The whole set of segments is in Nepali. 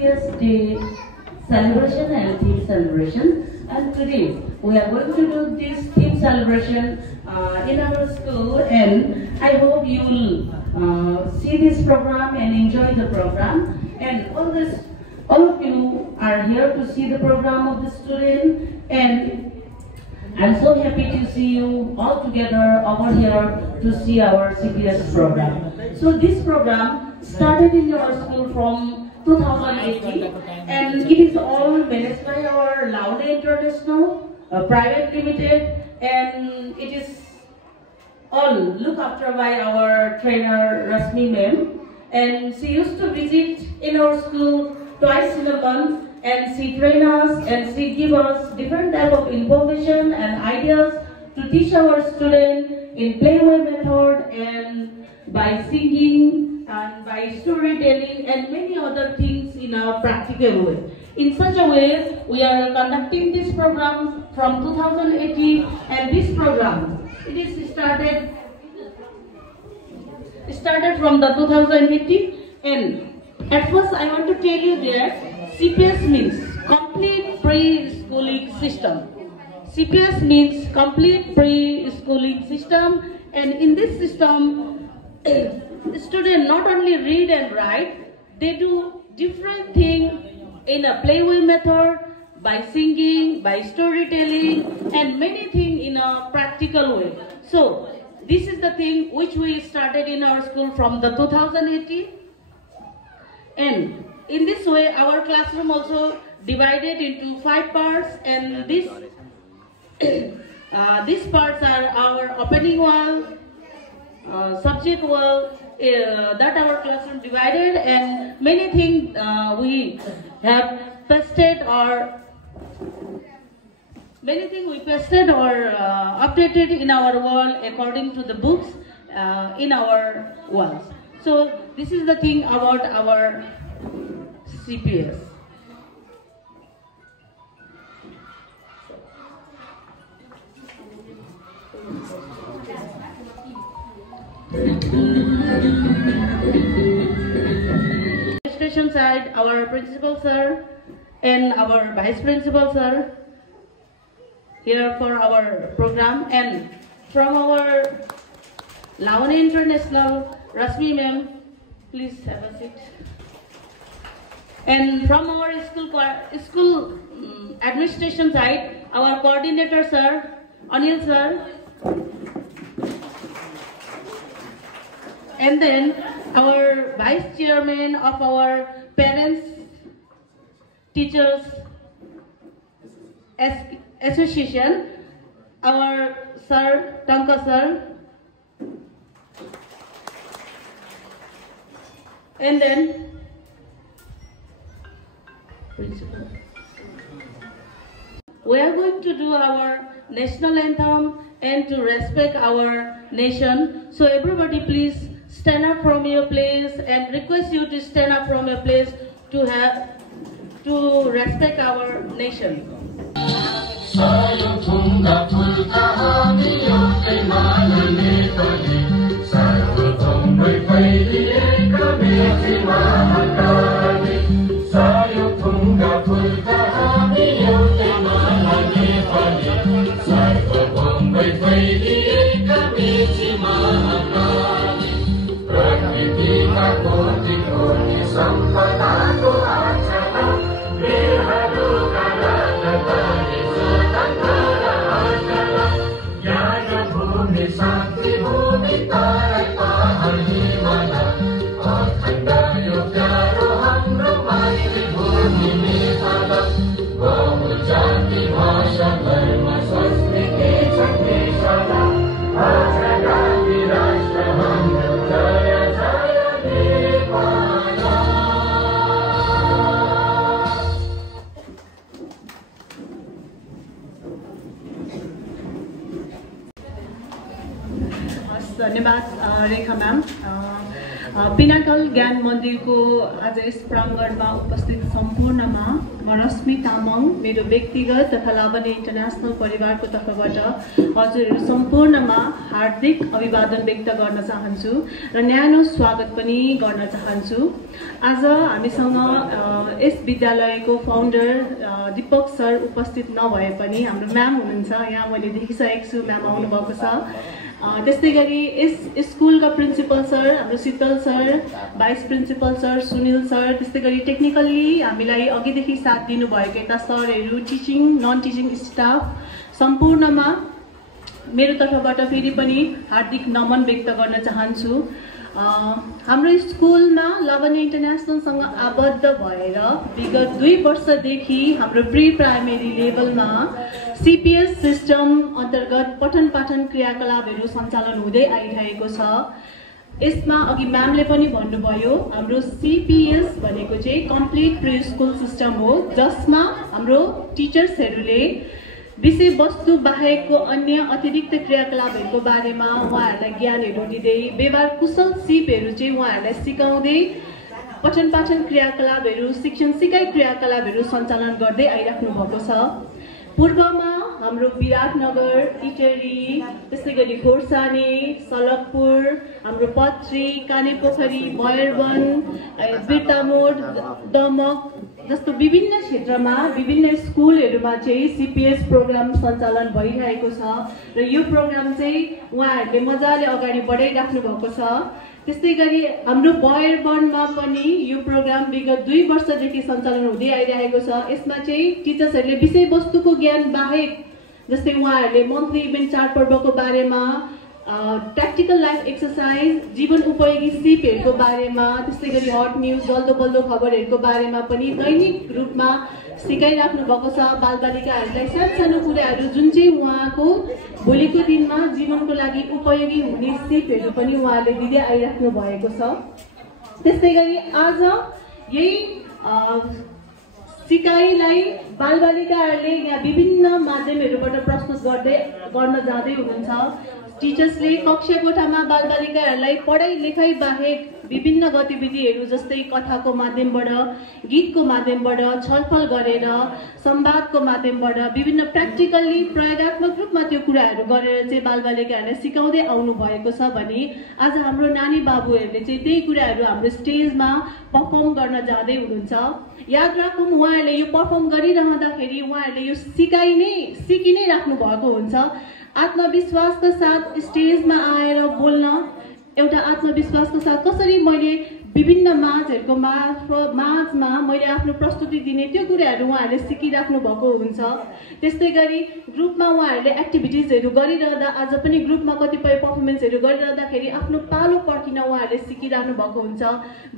CPS Day celebration and theme celebration. And today we are going to do this theme celebration in our school, and I hope you will see this program and enjoy the program. And all of you are here to see the program of the student, and I'm so happy to see you all together over here to see our CPS program. So this program started in our school from 2018, and it is all managed by our Laune International Private Limited, and it is all looked after by our trainer Rasmi ma'am. And she used to visit in our school twice in a month, and she train us and she give us different type of information and ideas to teach our students in playway method and by singing and by storytelling and many other things in a practical way. In such a way, we are conducting this program from 2018, and this program started from the 2018. And at first I want to tell you that CPS means complete pre-schooling system. CPS means complete pre-schooling system, and in this system, the student not only read and write, they do different things in a playway method, by singing, by storytelling, and many things in a practical way. So this is the thing which we started in our school from the 2018, and in this way our classroom also divided into 5 parts, and these parts are our opening wall, subject wall, that our classroom divided, and many things we have pasted or updated in our wall according to the books in our walls. So this is the thing about our CPS. Administration side, our principal sir and our vice principal sir here for our program, and from our Laune International, Rasmi ma'am, please have a seat. And from our school administration side, our coordinator sir, Anil sir, and then our vice chairman of our parents teachers association, our sir Tanka sir, and then principal. We are going to do our national anthem and to respect our nation. So everybody please stand up from your place, and request you to stand up from your place to respect our nation. धन्यवाद रेखा मैम। पिनाकल ज्ञान मन्दिरको आज यस प्राङ्गणमा उपस्थित सम्पूर्णमा म रश्मि तामाङ मेरो व्यक्तिगत तथा लावन्य इन्टरनेसनल परिवारको तर्फबाट हजुरहरू सम्पूर्णमा हार्दिक अभिवादन व्यक्त गर्न चाहन्छु र न्यानो स्वागत पनि गर्न चाहन्छु। आज हामीसँग यस विद्यालयको फाउन्डर दीपक सर उपस्थित नभए पनि हाम्रो म्याम हुनुहुन्छ, यहाँ मैले देखिसकेको छु म्याम आउनुभएको छ। त्यस्तै गरी यस स्कुलका प्रिन्सिपल सर हाम्रो Sheetal sir, vice principal sir Sunil sir, त्यस्तै गरी टेक्निकल्ली हामीलाई अघिदेखि साथ दिनुभएको यता सरहरू, टिचिङ नन टिचिङ स्टाफ सम्पूर्णमा मेरो तर्फबाट फेरि पनि हार्दिक नमन व्यक्त गर्न चाहन्छु। हाम्रो स्कुलमा लावन्य इन्टरनेसनलसँग आबद्ध भएर विगत 2 वर्षदेखि हाम्रो प्री प्राइमेरी लेभलमा CPS सिस्टम अन्तर्गत पठन पाठन क्रियाकलापहरू सञ्चालन हुँदै आइरहेको छ। यसमा अघि म्यामले पनि भन्नुभयो हाम्रो CPS भनेको चाहिँ कम्प्लिट प्री स्कुल सिस्टम हो, जसमा हाम्रो टिचर्सहरूले विषयवस्तु बाहेकको अन्य अतिरिक्त क्रियाकलापहरूको बारेमा उहाँहरूलाई ज्ञानहरू दिँदै व्यवहार कुशल सिपहरू चाहिँ उहाँहरूलाई सिकाउँदै पठन पाठन क्रियाकलापहरू शिक्षण सिकाइ क्रियाकलापहरू सञ्चालन गर्दै आइराख्नु भएको छ। पूर्वमा हाम्रो विराटनगर, इटरी, त्यस्तै गरी खोर्सानी, सलकपुर, हाम्रो पत्री, कानेपोखरी, बयरवन, बिर्तामोड, दमक जस्तो विभिन्न क्षेत्रमा विभिन्न स्कुलहरूमा चाहिँ CPS प्रोग्राम सञ्चालन भइरहेको छ र यो प्रोग्राम चाहिँ उहाँहरूले मजाले अगाडि बढाइराख्नु भएको छ। त्यस्तै गरी हाम्रो बयरवनमा पनि यो प्रोग्राम विगत 2 वर्षदेखि सञ्चालन हुँदै आइरहेको छ। यसमा चाहिँ टिचर्सहरूले विषयवस्तुको ज्ञान बाहेक जस्तै उहाँहरूले मन्थली इभेन्ट चाडपर्वको बारेमा, प्र्याक्टिकल लाइफ एक्सर्साइज, जीवन उपयोगी सिपहरूको बारेमा, त्यस्तै गरी हट न्युज जल्दो बल्दो खबरहरूको बारेमा पनि दैनिक रूपमा सिकाइराख्नु भएको छ। बालबालिकाहरूलाई सानो कुराहरू जुन चाहिँ उहाँको भोलिको दिनमा जीवनको लागि उपयोगी हुने सिपहरू पनि उहाँले दिँदै आइराख्नु भएको छ। त्यस्तै गरी आज यही सिकाइलाई बालबालिकाहरूले यहाँ विभिन्न माध्यमहरूबाट प्रस्तुत गर्न जाँदै हुनुहुन्छ। टिचर्सले कक्षा कोठामा बालबालिकाहरूलाई पढाइ लेखाइ बाहेक विभिन्न गतिविधिहरू जस्तै कथाको माध्यमबाट, गीतको माध्यमबाट, छलफल गरेर, संवादको माध्यमबाट विभिन्न प्र्याक्टिकल्ली प्रयोगात्मक रूपमा त्यो कुराहरू गरेर चाहिँ बालबालिकाहरूलाई सिकाउँदै आउनु भएको छ भने आज हाम्रो नानी बाबुहरूले चाहिँ त्यही कुराहरू हाम्रो स्टेजमा पर्फर्म गर्न जाँदै हुनुहुन्छ। याद राखौँ उहाँहरूले यो पर्फर्म गरिरहँदाखेरि उहाँहरूले यो सिकि नै राख्नु भएको हुन्छ। आत्मविश्वासका साथ स्टेजमा आएर बोल्न, एउटा आत्मविश्वासका साथ कसरी मैले विभिन्न माझहरूको माझमा मैले आफ्नो प्रस्तुति दिने त्यो कुराहरू उहाँहरूले सिकिराख्नु भएको हुन्छ। त्यस्तै गरी ग्रुपमा उहाँहरूले एक्टिभिटिजहरू गरिरहँदा आज पनि ग्रुपमा कतिपय पर्फर्मेन्सहरू गरिरहँदाखेरि आफ्नो पालो पर्खिन उहाँहरूले सिकिराख्नु भएको हुन्छ।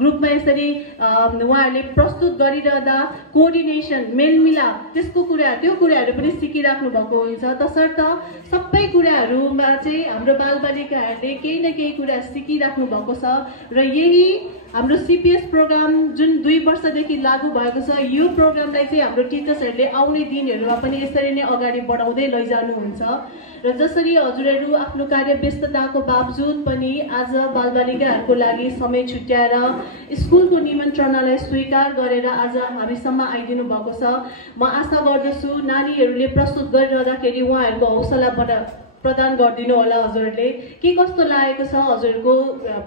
ग्रुपमा यसरी उहाँहरूले प्रस्तुत गरिरहँदा कोअर्डिनेसन, मेलमिलाप त्यो कुराहरू पनि सिकिराख्नु भएको हुन्छ। तसर्थ सबै कुराहरूमा चाहिँ हाम्रो बालबालिकाहरूले केही न केही कुरा सिकिराख्नु भएको छ र यही हाम्रो CPS प्रोग्राम जुन 2 वर्षदेखि लागू भएको छ, यो प्रोग्रामलाई चाहिँ हाम्रो टिचर्सहरूले आउने दिनहरूमा पनि यसरी नै अगाडि बढाउँदै लैजानुहुन्छ र जसरी हजुरहरू आफ्नो कार्य व्यस्तताको बावजुद पनि आज बालबालिकाहरूको लागि समय छुट्याएर स्कुलको निमन्त्रणालाई स्वीकार गरेर आज हामीसम्म आइदिनु भएको छ। म आशा गर्दछु नानीहरूले प्रस्तुत गरिरहँदाखेरि उहाँहरूको हौसला प्रदान गरिदिनु होला। हजुरहरूले के कस्तो लागेको छ हजुरको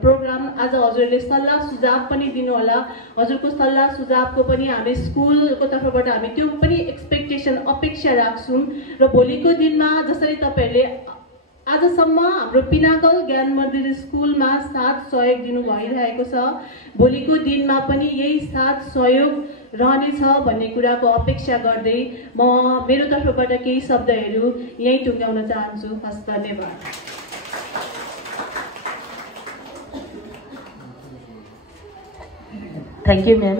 प्रोग्राम, आज हजुरहरूले सल्लाह सुझाव पनि दिनु होला। हजुरको सल्लाह सुझावको पनि हामी स्कुलको तर्फबाट हामी त्यो पनि अपेक्षा राख्छौँ र भोलिको दिनमा जसरी तपाईँहरूले आजसम्म हाम्रो पिनाकल ज्ञान मन्दिर स्कुलमा साथ सहयोग दिनु भइरहेको छ, भोलिको दिनमा पनि यही साथ सहयोग रहनेछ भन्ने कुराको अपेक्षा गर्दै म मेरो तर्फबाट केही शब्दहरू यही टुङ्ग्याउन चाहन्छु। हस्, धन्यवाद। Thank you ma'am.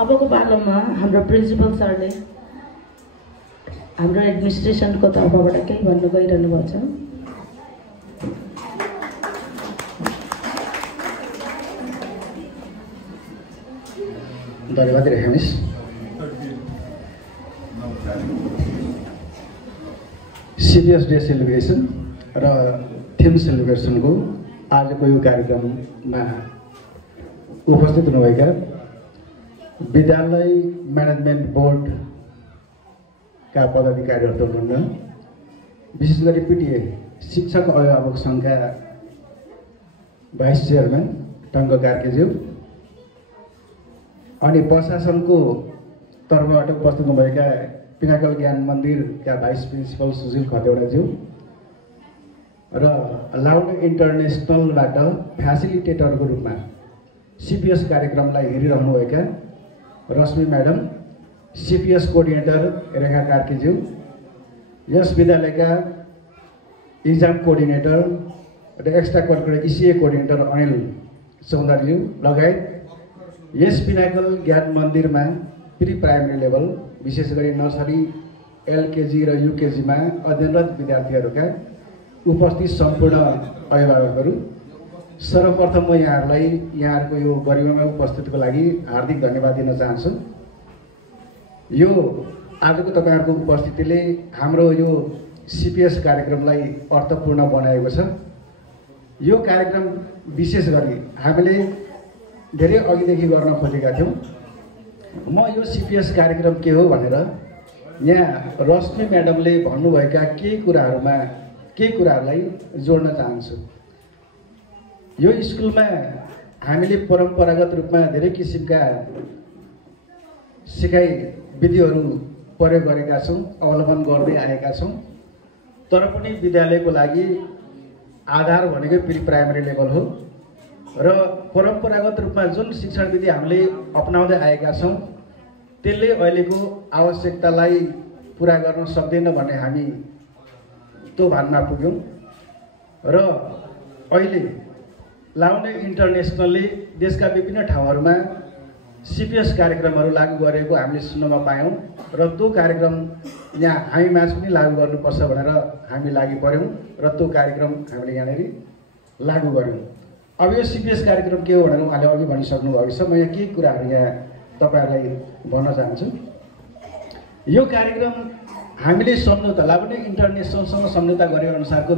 अबको पालोमा हाम्रो प्रिन्सिपल सरले हाम्रो एडमिनिस्ट्रेसनको तर्फबाट केही भन्नु गइरहनु भएको छ। धन्यवाद हेमिस। CPS डे सेलिब्रेसन र थिम सेलिब्रेसनको आजको यो कार्यक्रममा उपस्थित हुनुभएका विद्यालय म्यानेजमेन्ट बोर्डका पदाधिकारीहरू हुनुहुन्न, विशेष गरी पिटिए शिक्षक अभिभावक सङ्घका भाइस चेयरम्यान टङ्क कार्कीज्यू अनि प्रशासनको तर्फबाट उपस्थित हुनुभएका पिनाकल ज्ञान मन्दिरका भाइस प्रिन्सिपल सुशील खतेवडाज्यू र लाउड इन्टरनेसनलबाट फ्यासिलिटेटरको रूपमा सिपिएस कार्यक्रमलाई हेरिरहनुभएका Rashmi madam, CPS coordinator Rekha कार्कीज्यू, यस विद्यालयका इक्जाम कोअर्डिनेटर र extra curricular ECA coordinator Anil चौधरीज्यू लगायत यस पिनाकल ज्ञान मन्दिरमा प्री प्राइमेरी लेभल विशेष गरी नर्सरी, एलकेजी र युकेजीमा अध्ययनरत विद्यार्थीहरूका उपस्थित सम्पूर्ण अभिभावकहरू, सर्वप्रथम म यहाँहरूलाई यहाँहरूको यो गरिमामय उपस्थितिको लागि हार्दिक धन्यवाद दिन चाहन्छु। यो आजको तपाईँहरूको उपस्थितिले हाम्रो यो सिपिएस कार्यक्रमलाई अर्थपूर्ण बनाएको छ। यो कार्यक्रम विशेष गरी हामीले धेरै अघिदेखि गर्न खोजेका थियौँ। म यो सिपिएस कार्यक्रम के हो भनेर यहाँ रश्मि म्याडमले भन्नुभएका केही कुराहरूलाई जोड्न चाहन्छु। यो स्कुलमा हामीले परम्परागत रूपमा धेरै किसिमका सिकाइ विधिहरू प्रयोग गरेका छौँ, अवलम्बन गर्दै आएका छौँ। तर पनि विद्यालयको लागि आधार भनेको प्री प्राइमेरी लेभल हो र परम्परागत रूपमा जुन शिक्षण विधि हामीले अपनाउँदै आएका छौँ त्यसले अहिलेको आवश्यकतालाई पुरा गर्न सक्दैन भन्ने हामी त्यो भानमा पुग्यौँ र अहिले लाउड इन्टरनेसनलले देशका विभिन्न ठाउँहरूमा सिपिएस कार्यक्रमहरू लागू गरेको हामीले सुन्नमा पायौँ र त्यो कार्यक्रम यहाँ हामीमाझ पनि लागू गर्नुपर्छ भनेर हामी लागि पऱ्यौँ र त्यो कार्यक्रम हामीले यहाँनिर लागू गऱ्यौँ। अब यो सिपिएस कार्यक्रम के हो भनेर उहाँले अघि भनिसक्नु भएको छ। म यहाँ केही कुराहरू यहाँ तपाईँहरूलाई भन्न चाहन्छु। यो कार्यक्रम हामीले सम्झौता लाउड इन्टरनेसनलसँग सम्झौता गरे अनुसारको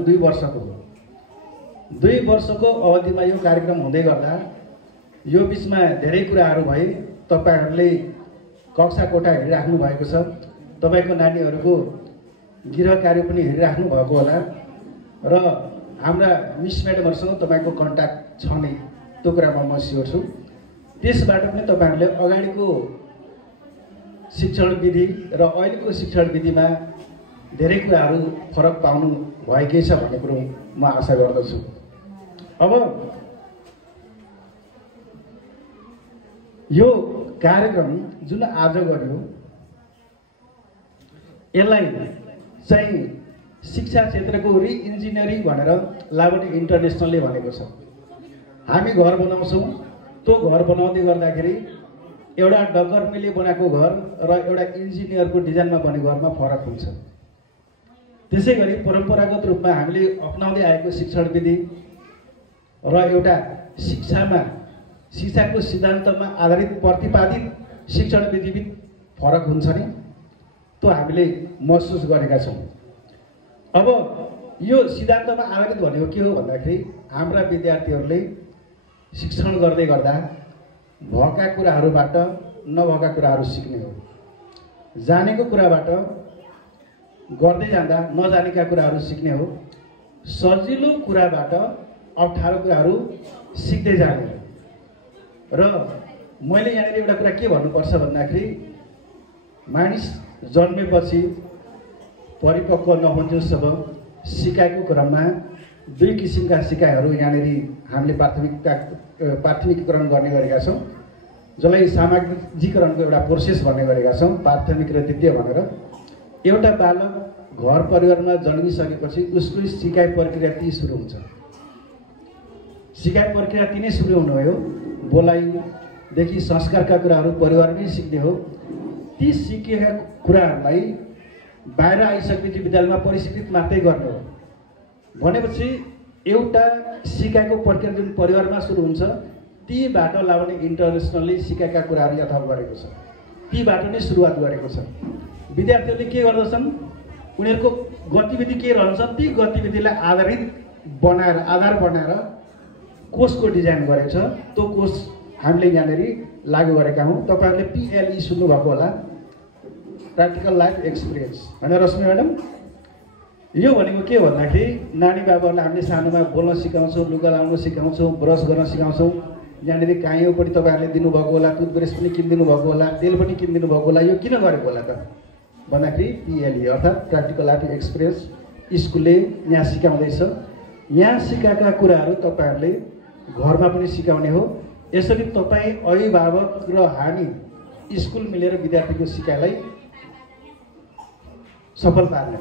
2 वर्षको अवधिमा यो कार्यक्रम हुँदै गर्दा यो बिचमा धेरै कुराहरू भए। तपाईहरूले कक्षा कोठा हेरिराख्नु भएको छ, तपाईँको नानीहरूको गृह कार्य पनि हेरिराख्नु भएको होला र हाम्रा मिस म्याडमहरूसँग तपाईँको कन्ट्याक्ट छ नै, त्यो कुरामा म स्योर छु। त्यसबाट पनि तपाईँहरूले अगाडिको शिक्षण विधि र अहिलेको शिक्षण विधिमा धेरै कुराहरू फरक पाउनु भएकै छ भन्ने कुरो म आशा गर्दछु। अब यो कार्यक्रम जुन आज गर्यो यसलाई चाहिँ शिक्षा क्षेत्रको रिइन्जिनियरिङ भनेर लाउड इन्टरनेसनलले भनेको छ। हामी घर बनाउँछौँ, त्यो घर बनाउँदै गर्दाखेरि एउटा डगर्मेले बनाएको घर र एउटा इन्जिनियरको डिजाइनमा बनेको घरमा फरक हुन्छ। त्यसै गरी परम्परागत रूपमा हामीले अपनाउँदै आएको शिक्षण विधि र एउटा शिक्षाको सिद्धान्तमा आधारित प्रतिपादित शिक्षण विधिबिच फरक हुन्छ नि, त्यो हामीले महसुस गरेका छौँ। अब यो सिद्धान्तमा आधारित भनेको के हो भन्दाखेरि हाम्रा विद्यार्थीहरूले शिक्षण गर्दै गर्दा भएका कुराहरूबाट नभएका कुराहरू सिक्ने हो, जानेको कुराबाट गर्दै जाँदा नजानेका कुराहरू सिक्ने हो, सजिलो कुराबाट अप्ठ्यारो कुराहरू सिक्दै जाने हो। र मैले यहाँनिर एउटा कुरा के भन्नुपर्छ भन्दाखेरि मानिस जन्मेपछि परिपक्व नहुन्जेलसम्म सिकाइको क्रममा 2 किसिमका सिकाइहरू यहाँनिर हामीले प्राथमिकीकरण गर्ने गरेका छौँ, जसलाई सामाजिकरणको एउटा प्रोसेस भन्ने गरेका छौँ, प्राथमिक र द्वितीय भनेर। एउटा बालक घर परिवारमा जन्मिसकेपछि उसको सिकाइ प्रक्रिया ती सुरु हुन्छ। सिकाइ प्रक्रिया ती नै सुरु हुने हो। बोलाइदेखि संस्कारका कुराहरू परिवारमै सिक्ने हो। ती सिकेका कुराहरूलाई बाहिर आइसकेपछि विद्यालयमा परिष्कृत मात्रै गर्ने हो भनेपछि एउटा सिकाइको प्रक्रिया जुन परिवारमा सुरु हुन्छ तीबाट लाउड इन्टरनेसनलले सिकाइका कुराहरू यथावत गरेको छ, तीबाट नै सुरुवात गरेको छ। विद्यार्थीहरूले के गर्दछन्, उनीहरूको गतिविधि के रहन्छ, ती गतिविधिलाई आधार बनाएर कोर्सको डिजाइन गरेको छ त्यो कोर्स हामीले यहाँनिर लागू गरेका हौँ। तपाईँहरूले PLE सुन्नुभएको होला, प्र्याक्टिकल लाइफ एक्सपिरियन्स होइन रश्मि म्याडम? यो भनेको के भन्दाखेरि नानी बाबाहरूलाई हामीले सानोमा बोल्न सिकाउँछौँ, लुगा लाउन सिकाउँछौँ, ब्रस गर्न सिकाउँछौँ। यहाँनिर काइयो पनि तपाईँहरूले दिनुभएको होला, टुथब्रस पनि किनिदिनु भएको होला, तेल पनि किनिदिनु भएको होला। यो किन गरेको होला त भन्दाखेरि PLE अर्थात् प्र्याक्टिकल लाइफ एक्सपिरियन्स स्कुलले यहाँ सिकाउँदैछ। यहाँ सिकाएका कुराहरू तपाईँहरूले घरमा पनि सिकाउने हो। यसरी तपाईँ अभिभावक र हामी स्कुल मिलेर विद्यार्थीको सिकाइलाई सफल पार्ने।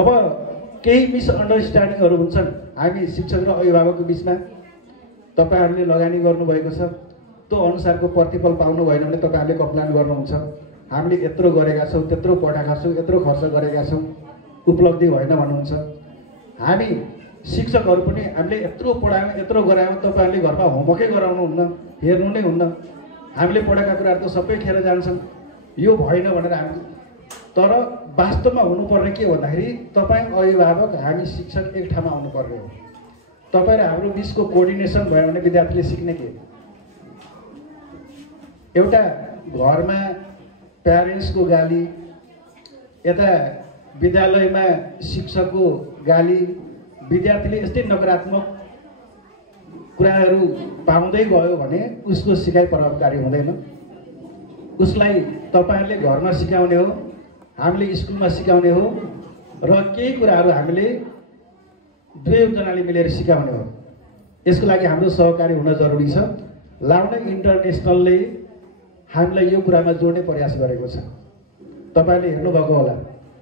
अब केही मिसअन्डरस्ट्यान्डिङहरू हुन्छन् हामी शिक्षक र अभिभावकको बिचमा। तपाईँहरूले लगानी गर्नुभएको छ, त्यो अनुसारको प्रतिफल पाउनु भएन भने तपाईँहरूले कम्प्लेन गर्नुहुन्छ। हामीले यत्रो गरेका छौँ, त्यत्रो पठाएका छौँ, यत्रो खर्च गरेका छौँ, उपलब्धि भएन भन्नुहुन्छ। हामी शिक्षकहरू पनि हामीले यत्रो पढायौँ, यत्रो गरायौँ, तपाईँहरूले घरमा होमवर्कै गराउनुहुन्न, हेर्नु नै हुन्न। हामीले पढाएका कुराहरू त सबै खेर जान्छन्, यो भएन भनेर हामी। तर वास्तवमा हुनुपर्ने के भन्दाखेरि तपाईँ अभिभावक हामी शिक्षक एक ठाउँमा आउनुपर्ने हो। तपाईँ र हाम्रो बिचको कोअर्डिनेसन भयो भने विद्यार्थीले सिक्ने के? एउटा घरमा प्यारेन्ट्सको गाली, यता विद्यालयमा शिक्षकको गाली, विद्यार्थीले यस्तै नकारात्मक कुराहरू पाउँदै गयो भने उसको सिकाइ प्रभावकारी हुँदैन। उसलाई तपाईँहरूले घरमा सिकाउने हो, हामीले स्कुलमा सिकाउने हो र केही कुराहरू हामीले दुवैजनाले मिलेर सिकाउने हो। यसको लागि हाम्रो सहकारी हुन जरुरी छ। लाउन इन्टरनेसनलले हामीलाई यो कुरामा जोड्ने प्रयास गरेको छ। तपाईँहरूले हेर्नुभएको होला,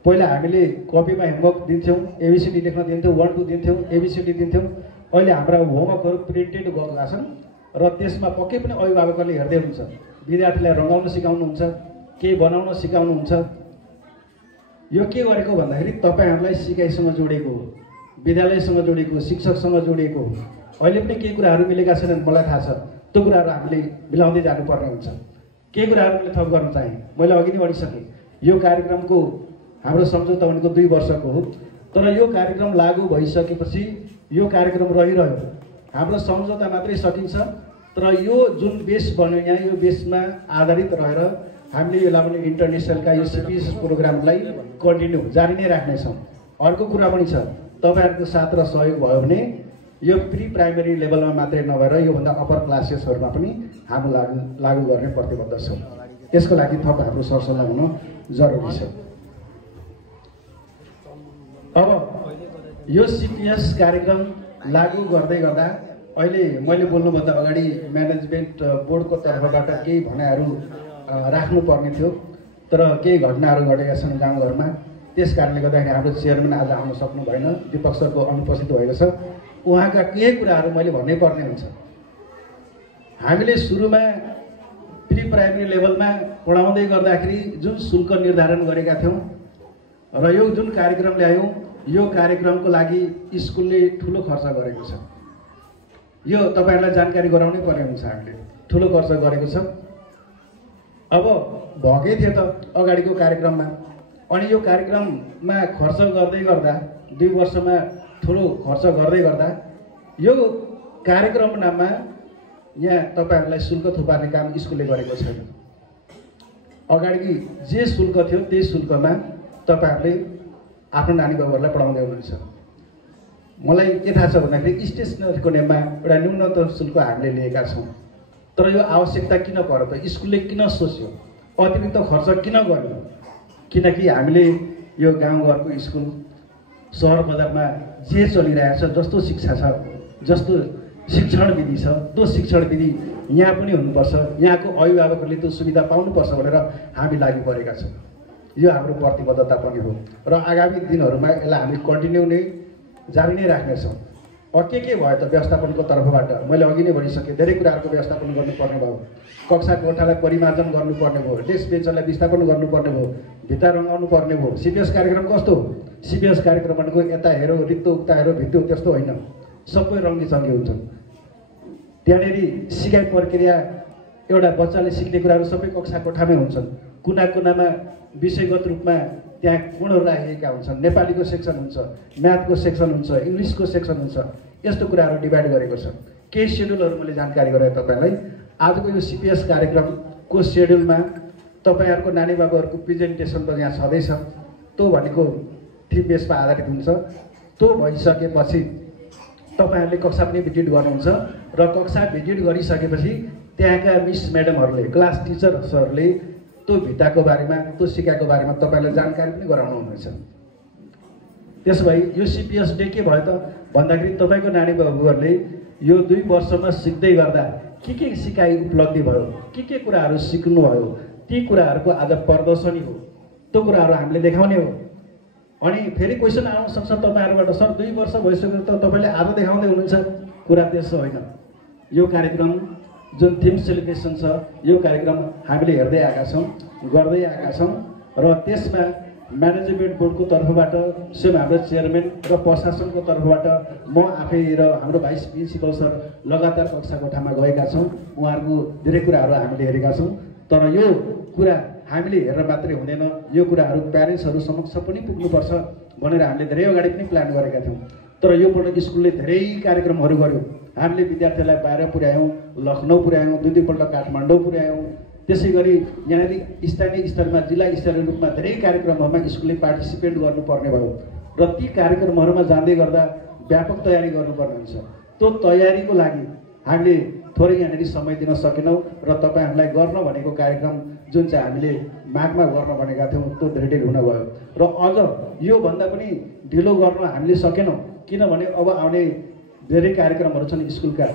पहिला हामीले कपीमा होमवर्क दिन्थ्यौँ, ABCD लेख्न दिन्थ्यौँ, 1 2 दिन्थ्यौँ, ABCD दिन्थ्यौँ। अहिले हाम्रा होमवर्कहरू प्रिन्टेड गएका छन् र त्यसमा पक्कै पनि अभिभावकहरूले हेर्दै हुन्छ। विद्यार्थीलाई रङ्गाउन सिकाउनुहुन्छ, केही बनाउन सिकाउनुहुन्छ। यो के गरेको भन्दाखेरि तपाईँहरूलाई सिकाइसँग जोडेको हो, विद्यालयसँग जोडेको, शिक्षकसँग जोडिएको हो। अहिले पनि केही कुराहरू मिलेका छैनन्, मलाई थाहा छ। त्यो कुराहरू हामीले मिलाउँदै जानुपर्ने हुन्छ। केही कुराहरू मैले थप गर्न चाहेँ, मैले अघि नै भनिसकेँ। यो कार्यक्रमको हाम्रो सम्झौता भनेको 2 वर्षको हो, तर यो कार्यक्रम लागू भइसकेपछि यो कार्यक्रम रहिरह्यो। हाम्रो सम्झौता मात्रै सकिन्छ, तर यो जुन बेस बन्यो यहाँ, यो बेसमा आधारित रहेर हामीले यो लाउने इन्टरनेसनलका यो CPS प्रोग्रामलाई कन्टिन्यू जारी नै राख्नेछौँ। अर्को कुरा पनि छ, तपाईँहरूको साथ र सहयोग भयो भने यो प्री प्राइमेरी लेभलमा मात्रै नभएर योभन्दा अप्पर क्लासेसहरूमा पनि हामी लागू गर्ने प्रतिबद्ध छौँ। यसको लागि थप हाम्रो सरसल्लाह हुन जरुरी छ। अब यो CPS कार्यक्रम लागू गर्दै गर्दा अहिले मैले बोल्नुभन्दा अगाडि म्यानेजमेन्ट बोर्डको तर्फबाट केही भनाइहरू राख्नुपर्ने थियो, तर केही घटनाहरू घटेका छन् गाउँघरमा। त्यस कारणले गर्दाखेरि हाम्रो चेयरम्यान आज आउन सक्नु भएन, दीपक सरको अनुपस्थित भएको छ। उहाँका केही कुराहरू मैले भन्नै पर्ने हुन्छ। हामीले सुरुमा प्री प्राइमेरी लेभलमा पढाउँदै गर्दाखेरि जुन शुल्क निर्धारण गरेका थियौँ र यो जुन कार्यक्रम ल्यायौँ, यो कार्यक्रमको लागि स्कुलले ठुलो खर्च गरेको छ। यो तपाईँहरूलाई जानकारी गराउनै पर्ने हुन्छ। हामीले ठुलो खर्च गरेको छ। अब भएकै थियो त अगाडिको कार्यक्रममा, अनि यो कार्यक्रममा खर्च गर्दै गर्दा 2 वर्षमा ठुलो खर्च गर्दै गर्दा यो कार्यक्रम नाममा यहाँ तपाईँहरूलाई शुल्क थुपार्ने काम स्कुलले गरेको छैन। अगाडि जे शुल्क थियो त्यही शुल्कमा तपाईँहरूले आफ्नो नानी बाबुहरूलाई पढाउँदै हुनुहुन्छ। मलाई के थाहा छ भन्दाखेरि स्टेसनरीको नेममा एउटा न्यूनतम शुल्क हामीले लिएका छौँ। तर यो आवश्यकता किन पर्यो त? स्कुलले किन सोच्यो? अतिरिक्त खर्च किन गर्यो? किनकि हामीले यो गाउँघरको स्कुल, सहर बजारमा जे चलिरहेको छ, जस्तो शिक्षा छ, जस्तो शिक्षण विधि छ, त्यो शिक्षण विधि यहाँ पनि हुनुपर्छ। यहाँको अभिभावकहरूले त्यो सुविधा पाउनुपर्छ भनेर हामी लागि परेका छौँ। यो हाम्रो प्रतिबद्धता पनि हो र आगामी दिनहरूमा यसलाई हामी कन्टिन्यू नै जारी नै राख्नेछौँ। के भयो त व्यवस्थापनको तर्फबाट? मैले अघि नै भनिसकेँ, धेरै कुराहरूको व्यवस्थापन गर्नुपर्ने भयो। कक्षा कोठालाई परिमार्जन गर्नुपर्ने भयो, डेस्क बेन्चलाई विस्थापन गर्नुपर्ने भयो, भित्ता रङ्गाउनु पर्ने भयो। CPS कार्यक्रम कस्तो हो? CPS कार्यक्रम भनेको यता हेरो रित्तो उता हेरो भित्तो त्यस्तो होइन, सबै रङ्गीचङ्गी हुन्छन्। त्यहाँनिर सिकाइ प्रक्रिया, एउटा बच्चाले सिक्ने कुराहरू सबै कक्षा कोठामै हुन्छन्। कुना कुनामा विषयगत रूपमा त्यहाँ कोणहरू राखिएका हुन्छन्। नेपालीको सेक्सन हुन्छ, म्याथको सेक्सन हुन्छ, इङ्ग्लिसको सेक्सन हुन्छ। यस्तो कुराहरू डिभाइड गरेको छ। केही सेड्युलहरू मैले जानकारी गराएँ तपाईँलाई। आजको यो सिपिएस कार्यक्रमको सेड्युलमा तपाईँहरूको नानी बाबुहरूको प्रेजेन्टेसन त यहाँ छँदैछ। त्यो भनेको थीम बेसमा आधारित हुन्छ। त्यो भइसकेपछि तपाईँहरूले कक्षा पनि भिजिट गर्नुहुन्छ र कक्षा भिजिट गरिसकेपछि त्यहाँका मिस म्याडमहरूले क्लास टिचर्सहरूले त्यो भित्ताको बारेमा त्यो सिकाएको बारेमा तपाईँलाई जानकारी पनि गराउनुहुनेछ। त्यसो भए यो सिपिएस डे के भयो त भन्दाखेरि तपाईँको नानी बाबुहरूले यो 2 वर्षमा सिक्दै गर्दा के सिकाइ उपलब्धि भयो, के कुराहरू सिक्नुभयो, ती कुराहरूको आज प्रदर्शनी हो। त्यो कुराहरू हामीले देखाउने हो। अनि फेरि क्वेसन आउन सक्छ तपाईँहरूबाट, सर 2 वर्ष भइसक्यो त तपाईँले आज देखाउँदै हुनुहुन्छ। कुरा त्यसो होइन। यो कार्यक्रम जुन थिम सेलिब्रेसन छ यो कार्यक्रम हामीले हेर्दै आएका छौँ, गर्दै आएका छौँ र त्यसमा म्यानेजमेन्ट बोर्डको तर्फबाट स्वयं हाम्रो चेयरम्यान र प्रशासनको तर्फबाट म आफै र हाम्रो भाइस प्रिन्सिपल सर लगातार कक्षा कोठामा गएका छौँ। उहाँहरूको धेरै कुराहरू हामीले हेरेका छौँ। तर यो कुरा हामीले हेरेर मात्रै हुँदैन, यो कुराहरू प्यारेन्ट्सहरू समक्ष पनि पुग्नुपर्छ भनेर हामीले धेरै अगाडि पनि प्लान गरेका थियौँ। तर यो पल्ट स्कुलले धेरै कार्यक्रमहरू गर्यो। हामीले विद्यार्थीलाई बाहिर पुर्यायौँ, लखनऊ पुर्यायौँ, 2 पल्ट काठमाडौँ पुर्यायौँ। त्यसै गरी यहाँनिर स्थानीय स्तरमा जिल्ला स्तरीय रूपमा धेरै कार्यक्रमहरूमा स्कुलले पार्टिसिपेट गर्नुपर्ने भयो र ती कार्यक्रमहरूमा जाँदै गर्दा व्यापक तयारी गर्नुपर्ने हुन्छ। त्यो तयारीको लागि हामीले थोरै यहाँनिर समय दिन सकेनौँ र तपाईँहरूलाई गर्न भनेको कार्यक्रम जुन चाहिँ हामीले माघमा गर्न भनेका थियौँ त्यो धेरै ढिलो हुन गयो र अझ योभन्दा पनि ढिलो गर्न हामीले सकेनौँ। किनभने अब आउने धेरै कार्यक्रमहरू छन् स्कुलका।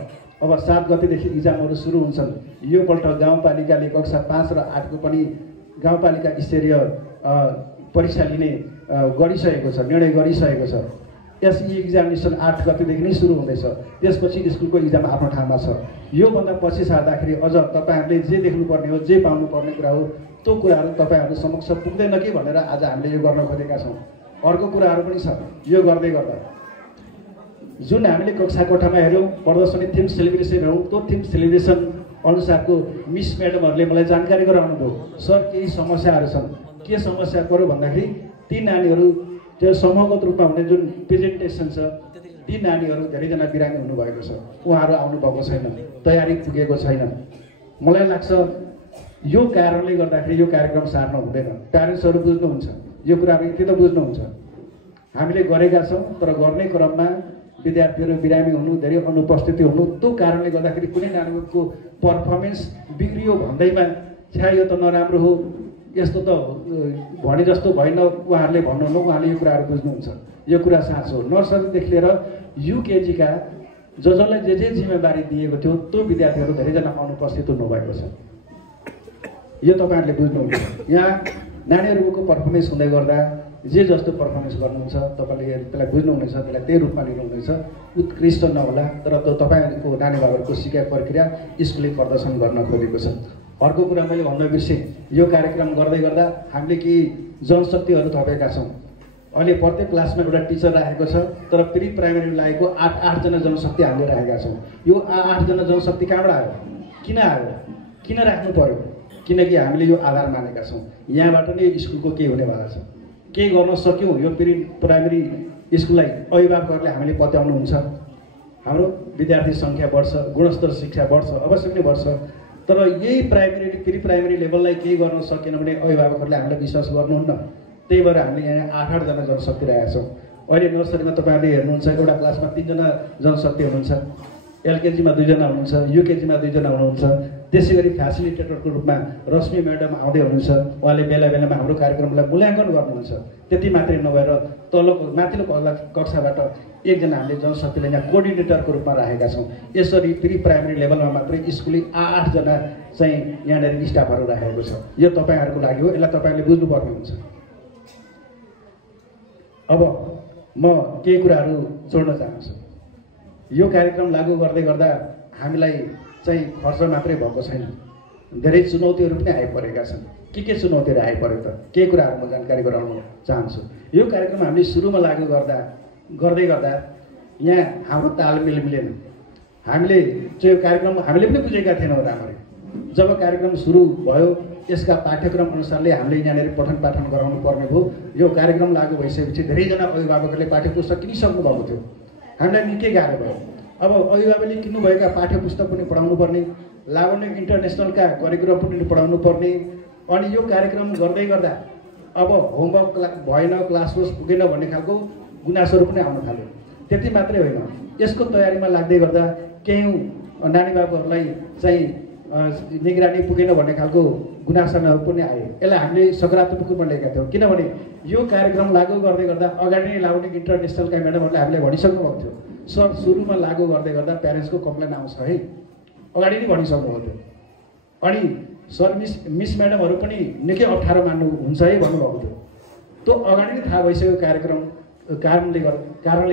अब 7 गतेदेखि इक्जामहरू सुरु हुन्छन्। योपल्ट गाउँपालिकाले कक्षा 5 र 8 को पनि गाउँपालिका स्तरीय परीक्षा लिने गरिसकेको छ, निर्णय गरिसकेको छ। एसई एक्जामिनेसन 8 गतेदेखि नै सुरु हुँदैछ। त्यसपछि स्कुलको इक्जाम आफ्नो ठाउँमा छ। योभन्दा पछि सार्दाखेरि अझ तपाईँहरूले जे देख्नुपर्ने हो, जे पाउनुपर्ने कुरा हो, त्यो कुराहरू तपाईँहरू समक्ष पुग्दैन कि भनेर आज हामीले यो गर्न खोजेका छौँ। अर्को कुराहरू पनि छ। यो गर्दै गर्दा जुन हामीले कक्षा कोठामा हेऱ्यौँ प्रदर्शनी थिम सेलिब्रेसन हेरौँ, त्यो थिम सेलिब्रेसन अनुसारको मिस म्याडमहरूले मलाई जानकारी गराउनु भयो। सर केही समस्याहरू छन्। के समस्या पऱ्यो भन्दाखेरि ती नानीहरू त्यो समूहगत रूपमा हुने जुन प्रेजेन्टेसन छ ती नानीहरू धेरैजना बिरामी हुनुभएको छ। उहाँहरू आउनुभएको छैन, तयारी पुगेको छैन। मलाई लाग्छ यो कारणले गर्दाखेरि यो कार्यक्रम सार्न हुँदैन। प्यारेन्ट्सहरू बुझ्नुहुन्छ यो कुराहरू, यति त बुझ्नुहुन्छ। हामीले गरेका छौँ तर गर्ने क्रममा विद्यार्थीहरू बिरामी हुनु, धेरै अनुपस्थिति हुनु, त्यो कारणले गर्दाखेरि कुनै नानीको पर्फर्मेन्स बिग्रियो भन्दैमा छ्या यो त नराम्रो हो, यस्तो त भने जस्तो भएन उहाँहरूले भन्नुहुन्न। उहाँले यो कुराहरू बुझ्नुहुन्छ। यो कुरा साँचो हो। नर्सरीदेखि लिएर युकेजीका जसलाई जे जिम्मेवारी दिएको थियो त्यो विद्यार्थीहरू धेरैजना अनुपस्थित हुनुभएको छ। यो तपाईँहरूले बुझ्नुहुन्छ। यहाँ नानीहरूको पर्फर्मेन्स हुँदै गर्दा जे जस्तो पर्फर्मेन्स गर्नुहुन्छ तपाईँले त्यसलाई बुझ्नुहुनेछ, त्यसलाई त्यही रूपमा लिनुहुनेछ। उत्कृष्ट नहोला तर त्यो तपाईँहरूको नानी बाबुहरूको सिकाइ प्रक्रिया स्कुलले प्रदर्शन गर्न खोजेको छ। अर्को कुरा मैले भन्न बिर्सेँ, यो कार्यक्रम गर्दै गर्दा हामीले केही जनशक्तिहरू थपेका छौँ। अहिले प्रत्येक क्लासमा एउटा टिचर राखेको छ तर प्री प्राइमेरी लागेको 8 जना जनशक्ति हामीले राखेका छौँ। यो 8 जना जनशक्ति कहाँबाट आयो, किन आयो, किन राख्नु पर्यो? किनकि हामीले यो आधार मानेका छौँ। यहाँबाट नै स्कुलको के हुनेवाला छ। के गर्न सक्यौँ यो प्री प्राइमेरी स्कुललाई अभिभावकहरूले हामीले पत्याउनुहुन्छ। हाम्रो विद्यार्थी सङ्ख्या बढ्छ, गुणस्तर शिक्षा बढ्छ, अवश्य नै बढ्छ। तर यही प्री प्राइमेरी लेभललाई केही गर्न सकेन भने अभिभावकहरूले हामीलाई विश्वास गर्नुहुन्न। त्यही भएर हामीले यहाँ 8 जना जनशक्ति राखेका छौँ। अहिले नर्सरीमा तपाईँहरूले हेर्नुहुन्छ एउटा क्लासमा 3 जना जनशक्ति हुनुहुन्छ, एलकेजीमा 2 जना हुनुहुन्छ, युकेजीमा 2 जना हुनुहुन्छ। त्यसै गरी फेसिलिटेटरको रूपमा रश्मि म्याडम आउँदै हुनुहुन्छ। उहाँले बेला बेलामा हाम्रो कार्यक्रमलाई मूल्याङ्कन गर्नुहुन्छ। त्यति मात्रै नभएर तलको माथिल्लो कक्षाबाट 1 जना हामीले जनशक्तिलाई यहाँ कोअर्डिनेटरको रूपमा राखेका छौँ। यसरी प्री प्राइमेरी लेभलमा मात्रै स्कुलले 8 जना चाहिँ यहाँनिर स्टाफहरू राखेको छ। यो तपाईँहरूको लागि हो, यसलाई तपाईँहरूले बुझ्नुपर्ने हुन्छ। अब म केही कुराहरू जोड्न चाहन्छु। यो कार्यक्रम लागू गर्दै गर्दा हामीलाई चाहिँ खर्च मात्रै भएको छैन, धेरै चुनौतीहरू पनि आइपरेका छन्। के चुनौतीहरू आइपऱ्यो त केही कुराहरू म जानकारी गराउन चाहन्छु। यो कार्यक्रम हामीले सुरुमा लागू गर्दै गर्दा यहाँ हाम्रो तालमेल मिलेन। हामीले चाहिँ यो कार्यक्रम हामीले पनि बुझेका थिएनौँ राम्ररी। जब कार्यक्रम सुरु भयो यसका पाठ्यक्रम अनुसारले हामीले यहाँनिर पठन पाठन गराउनु पर्ने भयो। यो कार्यक्रम लागू भइसकेपछि धेरैजना अभिभावकहरूले पाठ्यपुस्तक किनिसक्नु भएको थियो। हामीलाई निकै गाह्रो भयो। अब अभिभावकले किन्नुभएका पाठ्य पुस्तक पनि पढाउनु पर्ने, लावण्य इन्टरनेसनलका करिकुलम पनि पढाउनु पर्ने, अनि यो कार्यक्रम गर्दै गर्दा अब होमवर्क भएन, क्लास कोर्स पुगेन भन्ने खालको गुनासोहरू पनि आउन थाल्यो। त्यति मात्रै होइन, यसको तयारीमा लाग्दै गर्दा केही नानी बाबुहरूलाई चाहिँ निगरानी पुगेन भन्ने खालको गुनासोहरू पनि आए। यसलाई हामीले सकारात्मक रूपमा लिएका थियौँ, किनभने यो कार्यक्रम लागू गर्दै गर्दा अगाडि नै लाउने इन्टरनेसनलका म्याडमहरूले हामीले भनिसक्नु भएको थियो, सर सुरुमा लागू गर्दै गर्दा प्यारेन्ट्सको कम्प्लेन आउँछ है, अगाडि नै भनिसक्नु भएको थियो। अनि सर मिस म्याडमहरू पनि निकै अप्ठ्यारो मान्नुहुन्छ है भन्नुभएको थियो। त्यो अगाडि नै थाहा भइसक्यो कारणले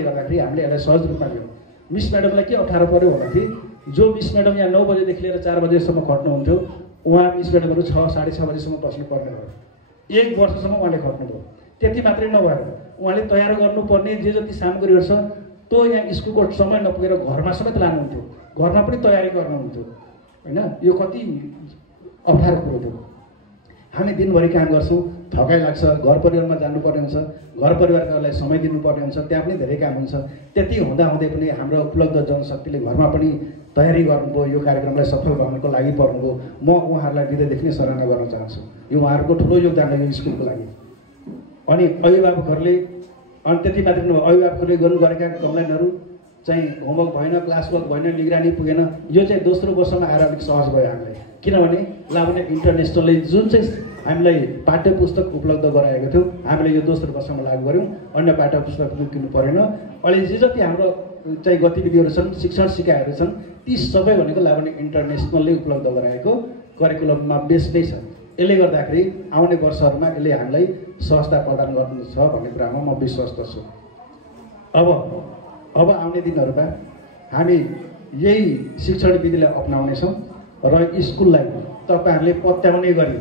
गर्दाखेरि हामीले यसलाई सहज रूपमा लियौँ। मिस म्याडमलाई के अप्ठ्यारो पऱ्यो भन्दाखेरि जो मिस म्याडम यहाँ 9 बजेदेखि लिएर 4 बजेसम्म खट्नुहुन्थ्यो, उहाँ मिस म्याडमहरू 6 साढे 6 बजेसम्म बस्नुपर्ने भयो। 1 वर्षसम्म उहाँले खट्नुभयो। त्यति मात्रै नभएर उहाँले तयार गर्नुपर्ने जे जति सामग्रीहरू छ त्यो यहाँ स्कुलको समय नपुगेर घरमा समेत लानुहुन्थ्यो, घरमा पनि तयारी गर्नुहुन्थ्यो होइन। यो कति अप्ठ्यारो कुरो थियो। हामी दिनभरि काम गर्छौँ, थकाइ लाग्छ, घर परिवारमा जानुपर्ने हुन्छ, घर परिवारकाहरूलाई समय दिनुपर्ने हुन्छ, त्यहाँ पनि धेरै काम हुन्छ। त्यति हुँदाहुँदै पनि हाम्रो उपलब्ध जनशक्तिले घरमा पनि तयारी गर्नुभयो, यो कार्यक्रमलाई सफल बनाउनको लागि पर्नुभयो। म उहाँहरूलाई हृदयदेखि नै सराहना गर्न चाहन्छु। यो उहाँहरूको ठुलो योगदान हो यो स्कुलको लागि। अनि अभिभावकहरूले अनि त्यति मात्रै नभए अभिभावकहरूले गरेका कम्प्लेनहरू चाहिँ होमवर्क भएन, क्लास वर्क भएन, निगरानी पुगेन, यो चाहिँ दोस्रो वर्षमा आएर अलिक सहज भयो हामीलाई। किनभने लावण्य इन्टरनेसनलले जुन चाहिँ हामीलाई पाठ्य पुस्तक उपलब्ध गराएको थियो, हामीले यो दोस्रो वर्षमा लागू गऱ्यौँ। अन्य पाठ्य पुस्तक पनि किन्नु परेन। अहिले जे जति हाम्रो चाहिँ गतिविधिहरू छन्, शिक्षण सिकाइहरू छन्, ती सबै भनेको लावण्य इन्टरनेसनलले उपलब्ध गराएको करिकुलममा बेस्डै छ। यसले गर्दाखेरि आउने वर्षहरूमा यसले हामीलाई सहजता प्रदान गर्नेछ भन्ने कुरामा म विश्वस्त छु। अब आउने दिनहरूमा हामी यही शिक्षण विधिलाई अपनाउनेछौँ र स्कुललाई तपाईँहरूले पत्याउने गरी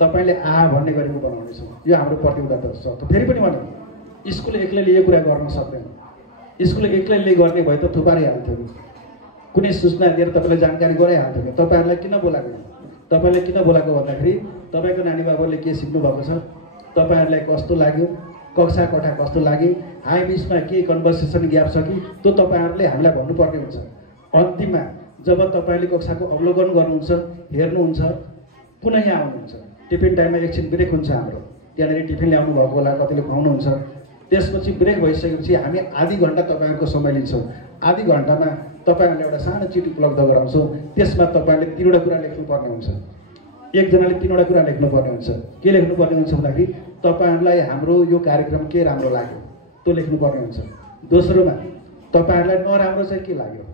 तपाईँले भन्ने गरी बनाउनेछौँ। यो हाम्रो प्रतिबद्धता छ। फेरि पनि भने स्कुल एक्लैले यो कुरा गर्न सक्दैन। स्कुल एक्लैले गर्ने भए त थुपारिहाल्थ्यो नि, कुनै सूचना दिएर तपाईँलाई जानकारी गराइहाल्थ्यो नि। तपाईँहरूलाई किन बोलाएको भन्दाखेरि तपाईँको नानी बाबुले के सिक्नु भएको छ, तपाईँहरूलाई कस्तो लाग्यो, कक्षा कोठा कस्तो लाग्यो, हाई बिचमा के कन्भर्सेसन ग्याप छ कि त्यो तपाईँहरूले हामीलाई भन्नुपर्ने हुन्छ। अन्तिममा जब तपाईँले कक्षाको अवलोकन गर्नुहुन्छ, हेर्नुहुन्छ, पुनः यहाँ आउनुहुन्छ, टिफिन टाइममा एकछिन ब्रेक हुन्छ हाम्रो, त्यहाँनिर टिफिन ल्याउनु भएको होला, कतिले खुवाउनुहुन्छ। त्यसपछि ब्रेक भइसकेपछि हामी आधी घन्टा तपाईँहरूको समय लिन्छौँ। आधी घन्टामा तपाईँहरूले एउटा सानो चिठी उपलब्ध गराउँछौँ। त्यसमा तपाईँहरूले 3वटा कुरा लेख्नुपर्ने हुन्छ। एकजनाले 3वटा कुरा लेख्नुपर्ने हुन्छ। के लेख्नुपर्ने हुन्छ भन्दाखेरि तपाईँहरूलाई हाम्रो यो कार्यक्रम के राम्रो लाग्यो त्यो लेख्नुपर्ने हुन्छ। दोस्रोमा तपाईँहरूलाई नराम्रो चाहिँ के लाग्यो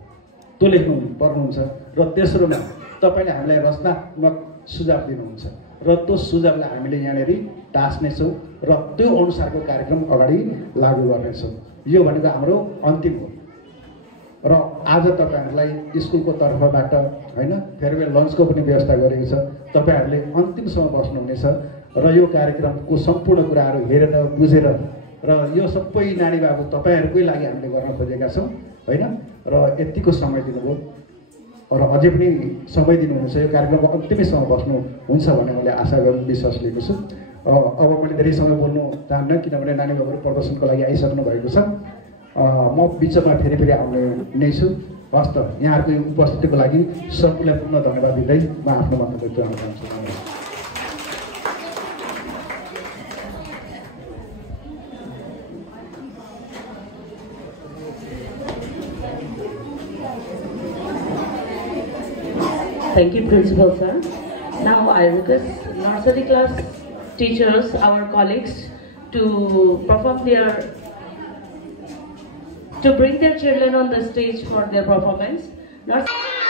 त्यो लेख्नु पर्नुहुन्छ। र तेस्रोमा तपाईँले हामीलाई रचनात्मक सुझाव दिनुहुन्छ र त्यो सुझावलाई हामीले यहाँनिर टाँस्नेछौँ र त्यो अनुसारको कार्यक्रम अगाडि लागू गर्नेछौँ। यो भनेको हाम्रो अन्तिम हो। र आज तपाईँहरूलाई स्कुलको तर्फबाट होइन फेयरवेल लन्चको पनि व्यवस्था गरेको छ। तपाईँहरूले अन्तिमसम्म बस्नुहुनेछ र यो कार्यक्रमको सम्पूर्ण कुराहरू हेरेर बुझेर र यो सबै नानी बाबु तपाईँहरूकै लागि हामीले गर्न खोजेका छौँ होइन। र यतिको समय दिनुभयो र अझै पनि समय दिनुहुनेछ। यो कार्यक्रमको अन्तिमैसम्म बस्नुहुन्छ भन्ने मैले आशा गर्नु विश्वास लिएको छु। अब मैले धेरै समय बोल्नु चाहन्न किनभने नानी बाबुहरू प्रदर्शनको लागि आइसक्नु भएको छ। म बिचमा फेरि आउने नै छु। हस् त, यहाँहरूको उपस्थितिको लागि सबैलाई पुनः धन्यवाद दिँदै म आफ्नो वक्तव्य पुऱ्याउन चाहन्छु। Thank you, Principal Sir. Now I request nursery class teachers, our colleagues, to bring their children on the stage for their performance. How do you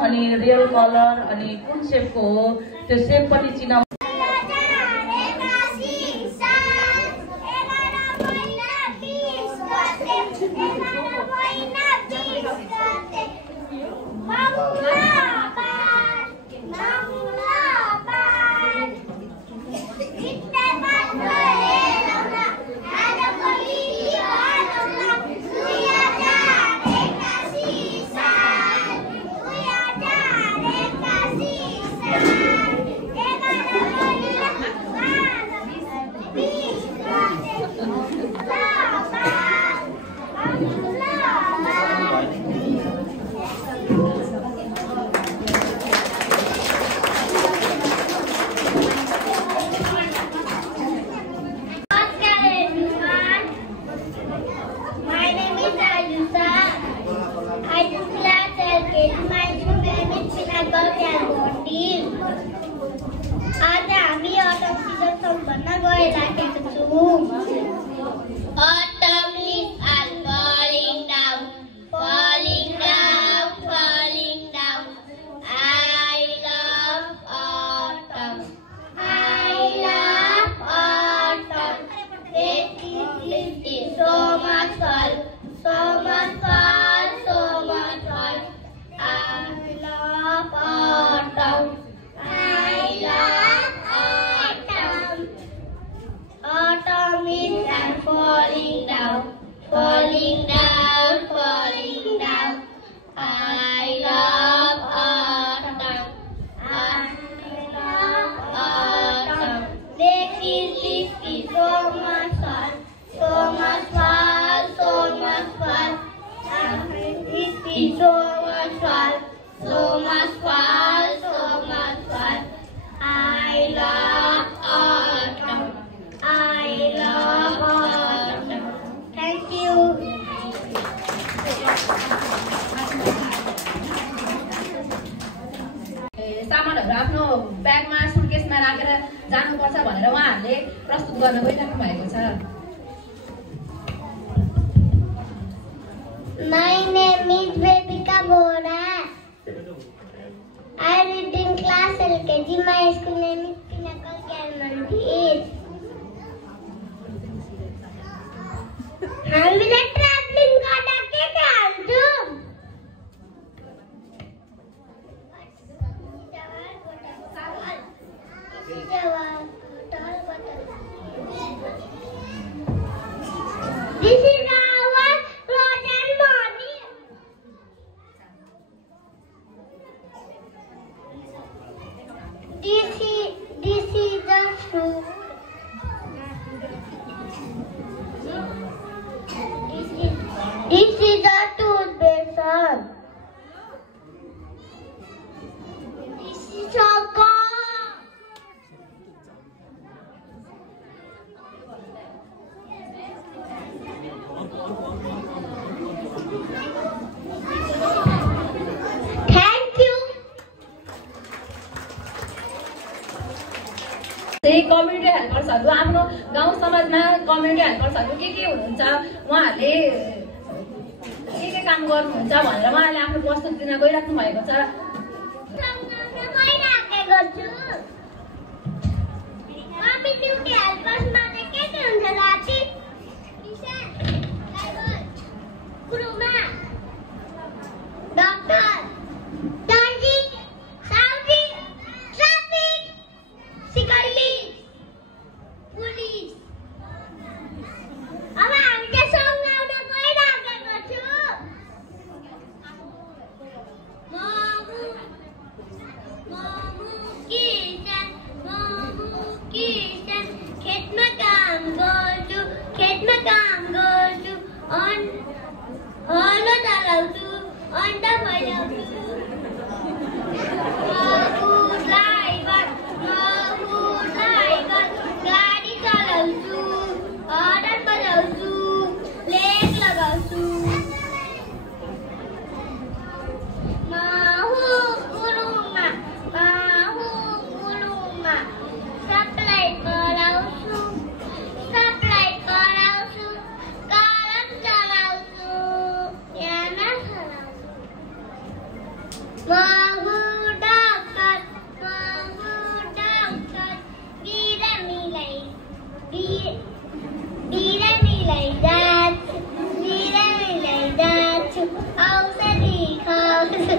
अनि रियल कलर अनि कुन शेपको हो त्यो शेप पनि चिनाउ Yeah. so much fun, so much fun, so much fun. I love autumn. I love autumn. Thank you. सामानहरू आफ्नो ब्यागमा सुटकेसमा राखेर जानुपर्छ भनेर उहाँहरूले प्रस्तुत गर्न गइराख्नु भएको छ। My name is Vebika Bora. I read in class LKG. My school name is Pinnacle Galmandir. हामीले ट्राभलिङ गर्दा के खान्छौँ? This is our Rojan Modi. This is the fruit. This is the toothpaste. This is chocolate. Community हेल्पर्सहरू आफ्नो गाउँ समाजमा कम्युनिटी हेल्पर्सहरू के हुनुहुन्छ उहाँहरूले के काम गर्नुहुन्छ भनेर उहाँले आफ्नो प्रस्तुति दिन गइराख्नु भएको छ। कम्युनिटी हेल्पर्समा चाहिँ के हुन्छ राति? गुरुमा डाक्टर दर्जी साउजी ट्राफिक सिक्युरिटी पुलिस। अब हामी चाहिँ सङ गाउन गइराखेको छौँ। किसान खेतमा काम गर्छु हलो चलाउँछु अन्त फैलाउँछु। ड्राइभर गाडी चलाउँछु हर्न बजाउँछु ब्रेक लगाउँछु। माहु गुरुङमा सबलाई कराउँछु कलम चलाउँछु याना चलाउँछु। माहु डाक्टर बिरामीलाई जान्छु औषधि खुवाउँछु।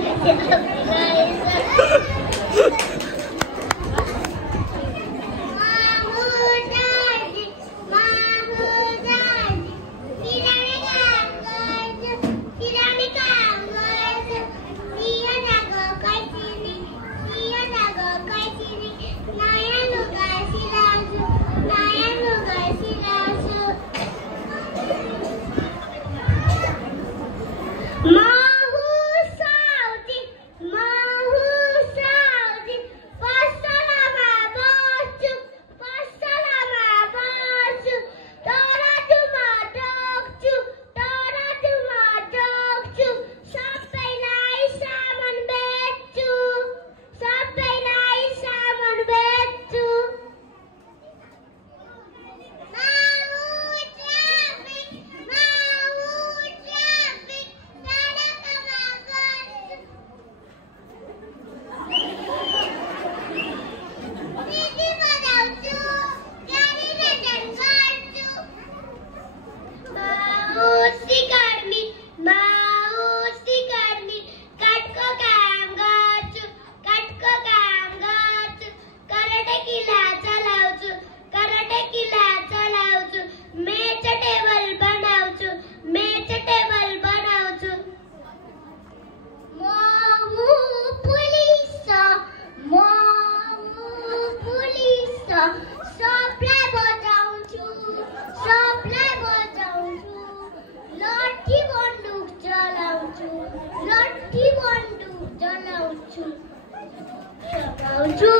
समाउँछु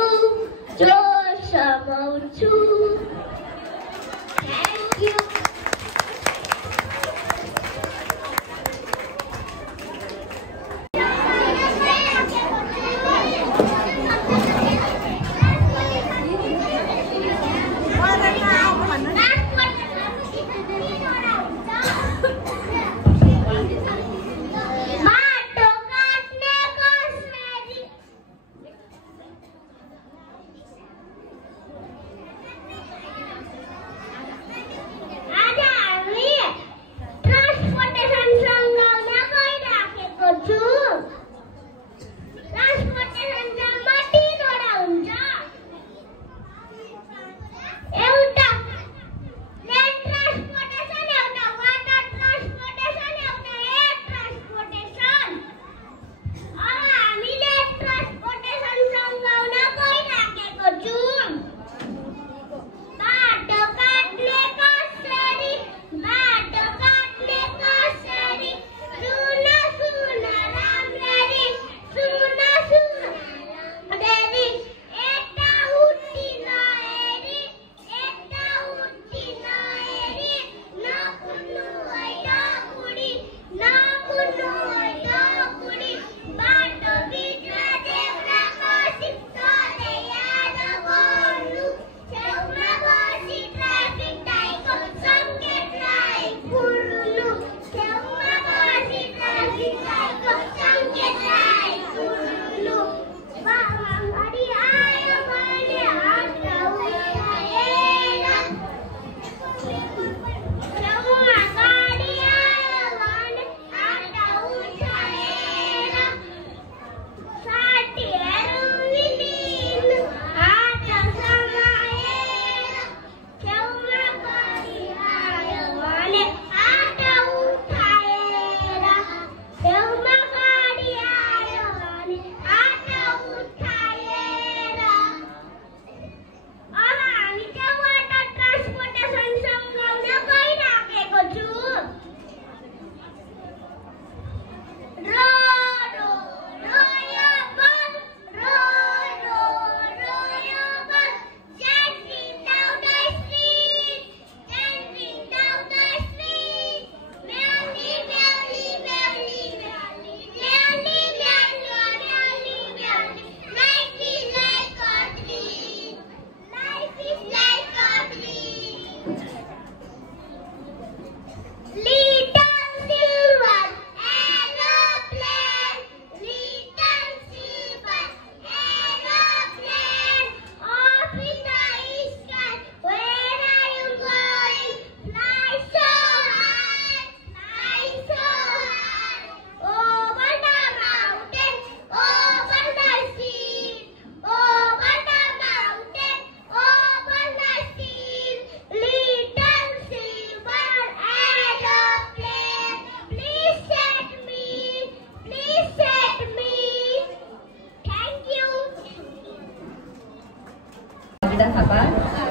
जो समाउँछु थ्याङ्क यू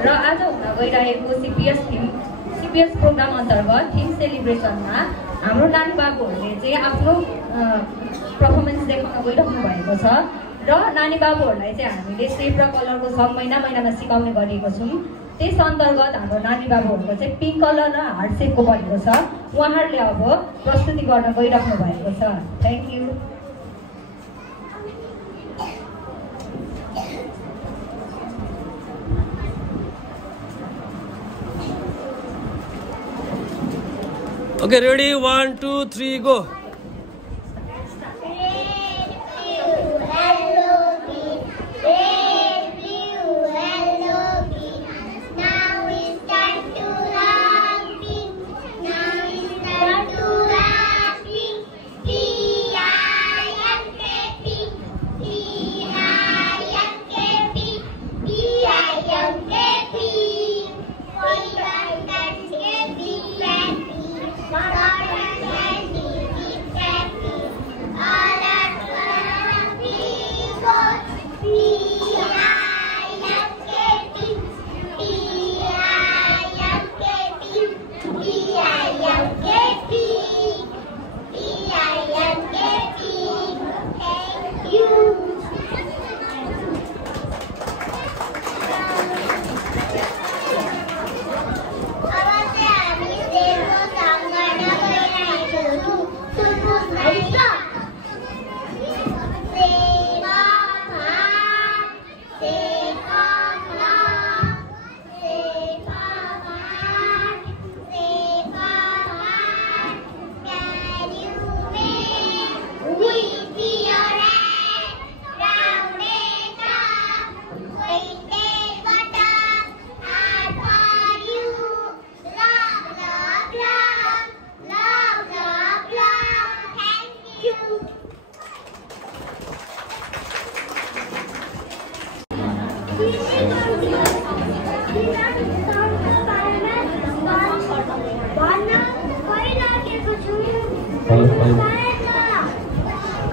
र आज हुन गइरहेको सिपिएस प्रोग्राम अन्तर्गत थिम सेलिब्रेसनमा हाम्रो नानी बाबुहरूले चाहिँ आफ्नो पर्फर्मेन्स देखाउन गइरहनु भएको छ र नानी बाबुहरूलाई चाहिँ हामीले सेप र कलरको सङ महिनामा सिकाउने गरिएको छौँ। त्यस अन्तर्गत हाम्रो नानी बाबुहरूको चाहिँ पिङ्क कलर र हार्ट सेपको बनेको छ। उहाँहरूले अब प्रस्तुति गर्न गइराख्नु भएको छ। Thank you. Okay, ready? 1, 2, 3, go. you.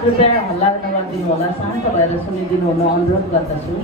कृपया हल्ला नगरिदिनु होला, शान्त भएर सुनिदिनु हुन अनुरोध गर्दछु।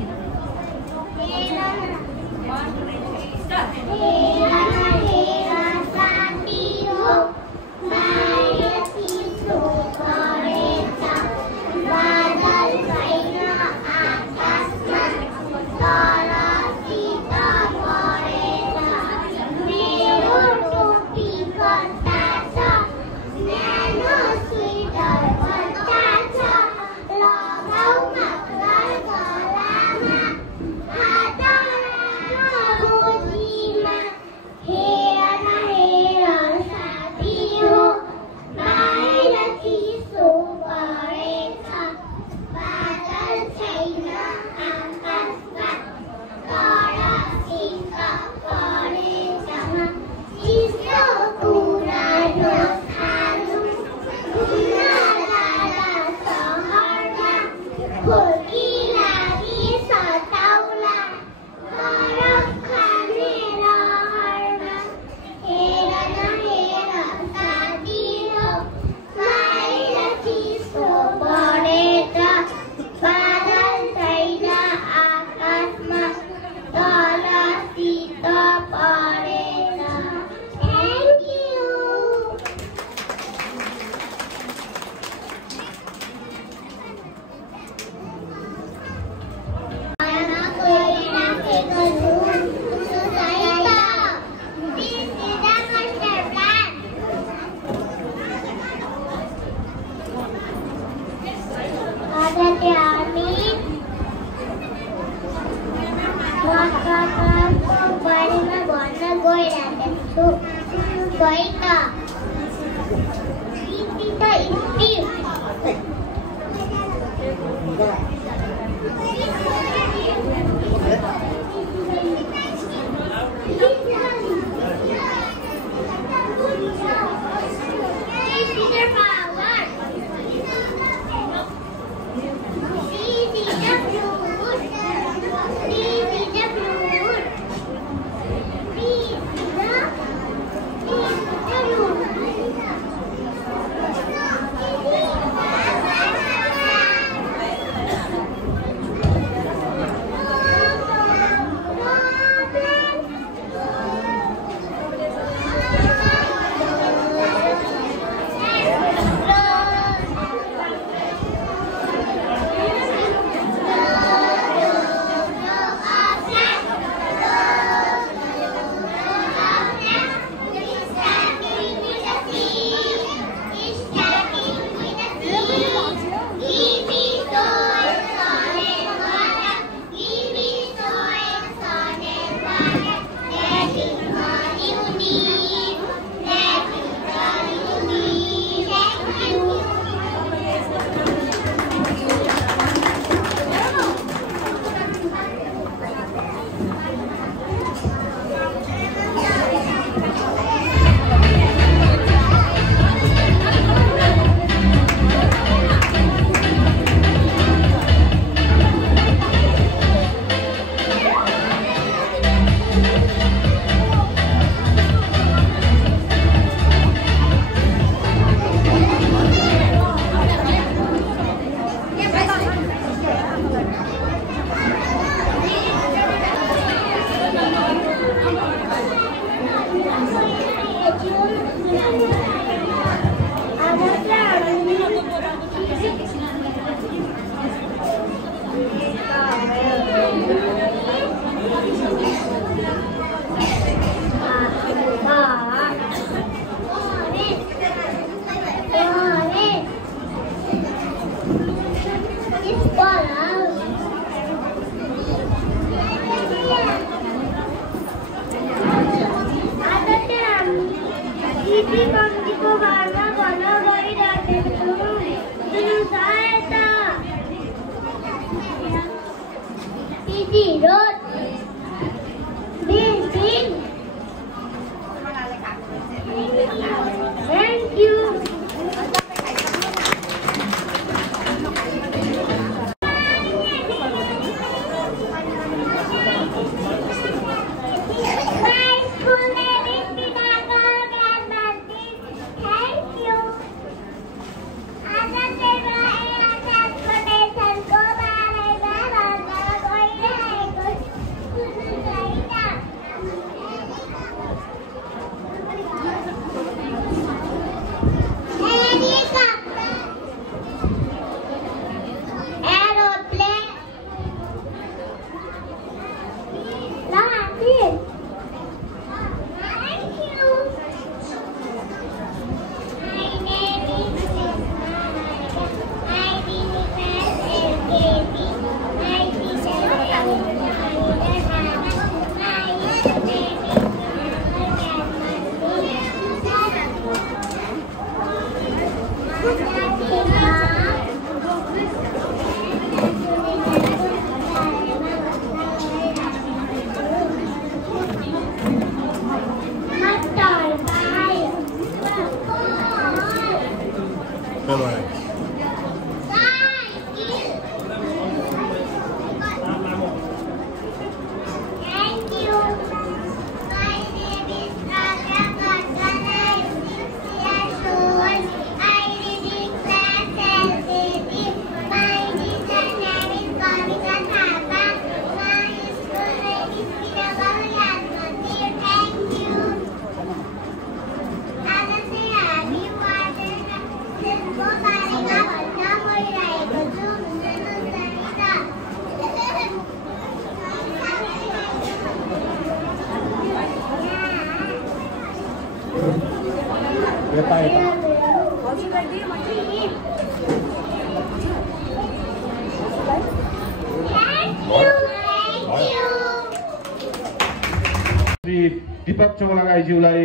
श्री दीपक चौलागाईज्यूलाई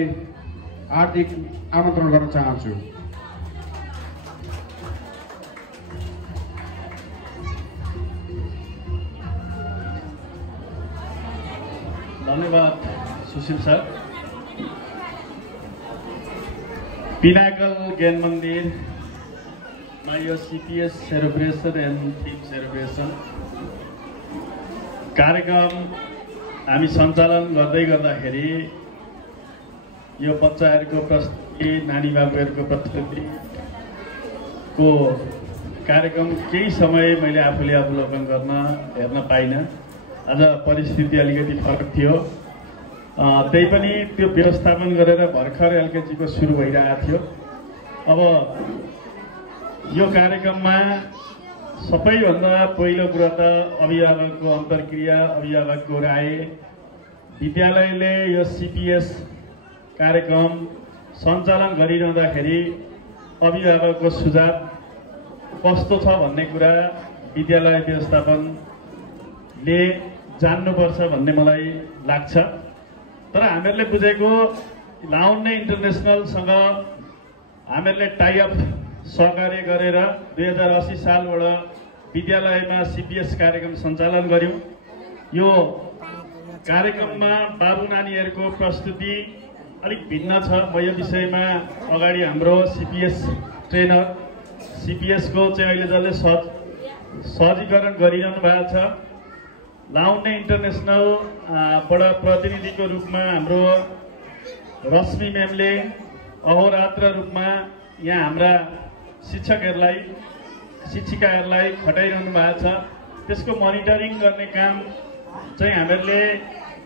हार्दिक आमन्त्रण गर्न चाहन्छु। धन्यवाद सुशील सर। पिनाकल ज्ञान मन्दिरमा यो CPS celebration and theme celebration कार्यक्रम हामी सञ्चालन गर्दाखेरि यो बच्चाहरूको प्रस्तुति, नानी बाबुहरूको प्रस्तुतिको कार्यक्रम केही समय मैले आफूले अवलोकन हेर्न पाइनँ। आज परिस्थिति अलिकति फरक थियो, त्यही पनि त्यो व्यवस्थापन गरेर भर्खर LKG को सुरु भइरहेको थियो। अब यो कार्यक्रममा सबैभन्दा पहिलो कुरा त अभिभावकको अन्तर्क्रिया, अभिभावकको राय, विद्यालयले यो CPS कार्यक्रम सञ्चालन गरिरहँदाखेरि अभिभावकको सुझाव कस्तो छ भन्ने कुरा विद्यालय व्यवस्थापनले जान्नुपर्छ भन्ने मलाई लाग्छ। तर हामीहरूले बुझेको लाउन्ने इन्टरनेसनलसँग हामीहरूले टाइअप सहकार्य गरेर 2080 सालबाट विद्यालयमा CPS कार्यक्रम सञ्चालन गर्यौं। यो कार्यक्रममा बाबु नानीहरूको प्रस्तुति अलिक भिन्न छ। म यो विषयमा अगाडि हाम्रो CPS ट्रेनर, CPS को चाहिँ अहिले जसले सहजीकरण गरिरहनु भएको छ, लाउन्ने इन्टरनेसनल बाट प्रतिनिधिको रूपमा हाम्रो रश्मि म्यामले अहोरात्र रूपमा यहाँ हाम्रा शिक्षिकाहरूलाई खटाइरहनु भएको छ। त्यसको मोनिटरिङ गर्ने काम चाहिँ हामीहरूले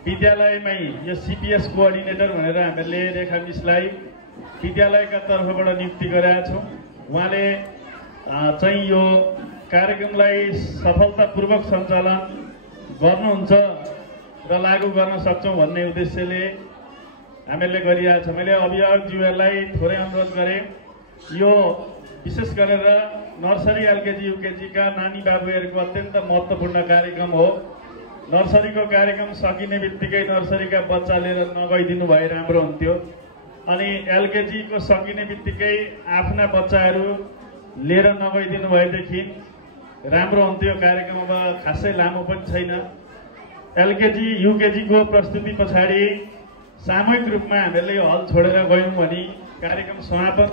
विद्यालयमै यो CPS कोअर्डिनेटर भनेर हामीहरूले रेखा मिसलाई विद्यालयका तर्फबाट नियुक्ति गरेका छौँ। उहाँले चाहिँ यो कार्यक्रमलाई सफलतापूर्वक सञ्चालन गर्नुहुन्छ र लागू गर्न सक्छौँ भन्ने उद्देश्यले हामीहरूले गरिरहेका छौँ। मैले अभिभावकज्यूहरूलाई थोरै अनुरोध गरेँ, यो विशेष गरेर नर्सरी, LKG, UKG का नानी बाबुहरूको अत्यन्त महत्त्वपूर्ण कार्यक्रम हो। नर्सरीको कार्यक्रम सकिने बित्तिकै नर्सरीका बच्चा लिएर नगइदिनु भए राम्रो हुन्थ्यो, अनि LKG को सकिने बित्तिकै आफ्ना बच्चाहरू लिएर नगइदिनु भएदेखि राम्रो हुन्थ्यो। कार्यक्रम अब खासै लामो पनि छैन। LKG, UKG को प्रस्तुति पछाडि सामूहिक रूपमा हामीहरूले हल छोडेर गयौँ भने, कार्यक्रम समापन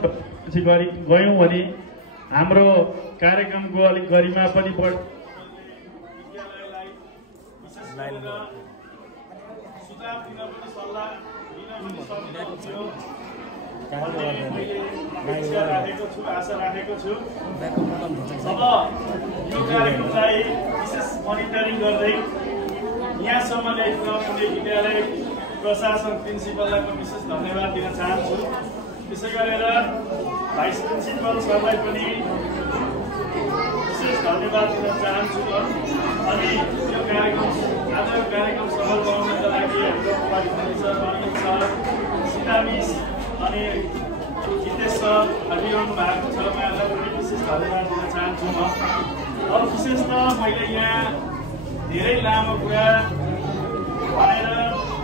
गयौँ भने हाम्रो कार्यक्रमको अलिक गरिमा पनि बढ्छ। सुझाव दिन पनि सल्लाह दिन पनि सक्नुहुन्थ्यो भन्ने मैले इच्छा राखेको छु, आशा राखेको छु। अब यो कार्यक्रमलाई विशेष मोनिटरिङ गर्दै यहाँसम्म ल्याइपुर्याउने विद्यालय प्रशासन, प्रिन्सिपललाई पनि विशेष धन्यवाद दिन चाहन्छु। त्यसै गरेर भाइस प्रिन्सिपल सरलाई पनि विशेष धन्यवाद दिन चाहन्छु। अनि यो कार्यक्रम, आजको कार्यक्रम सफल बनाउनका लागि हाम्रो परिवार sir, Anil sir, Sita miss अनि जितेश सर आइरहनु भएको छ। उहाँलाई पनि विशेष धन्यवाद दिन चाहन्छु। म अब विशेष त मैले यहाँ धेरै लामो कुरा भनेर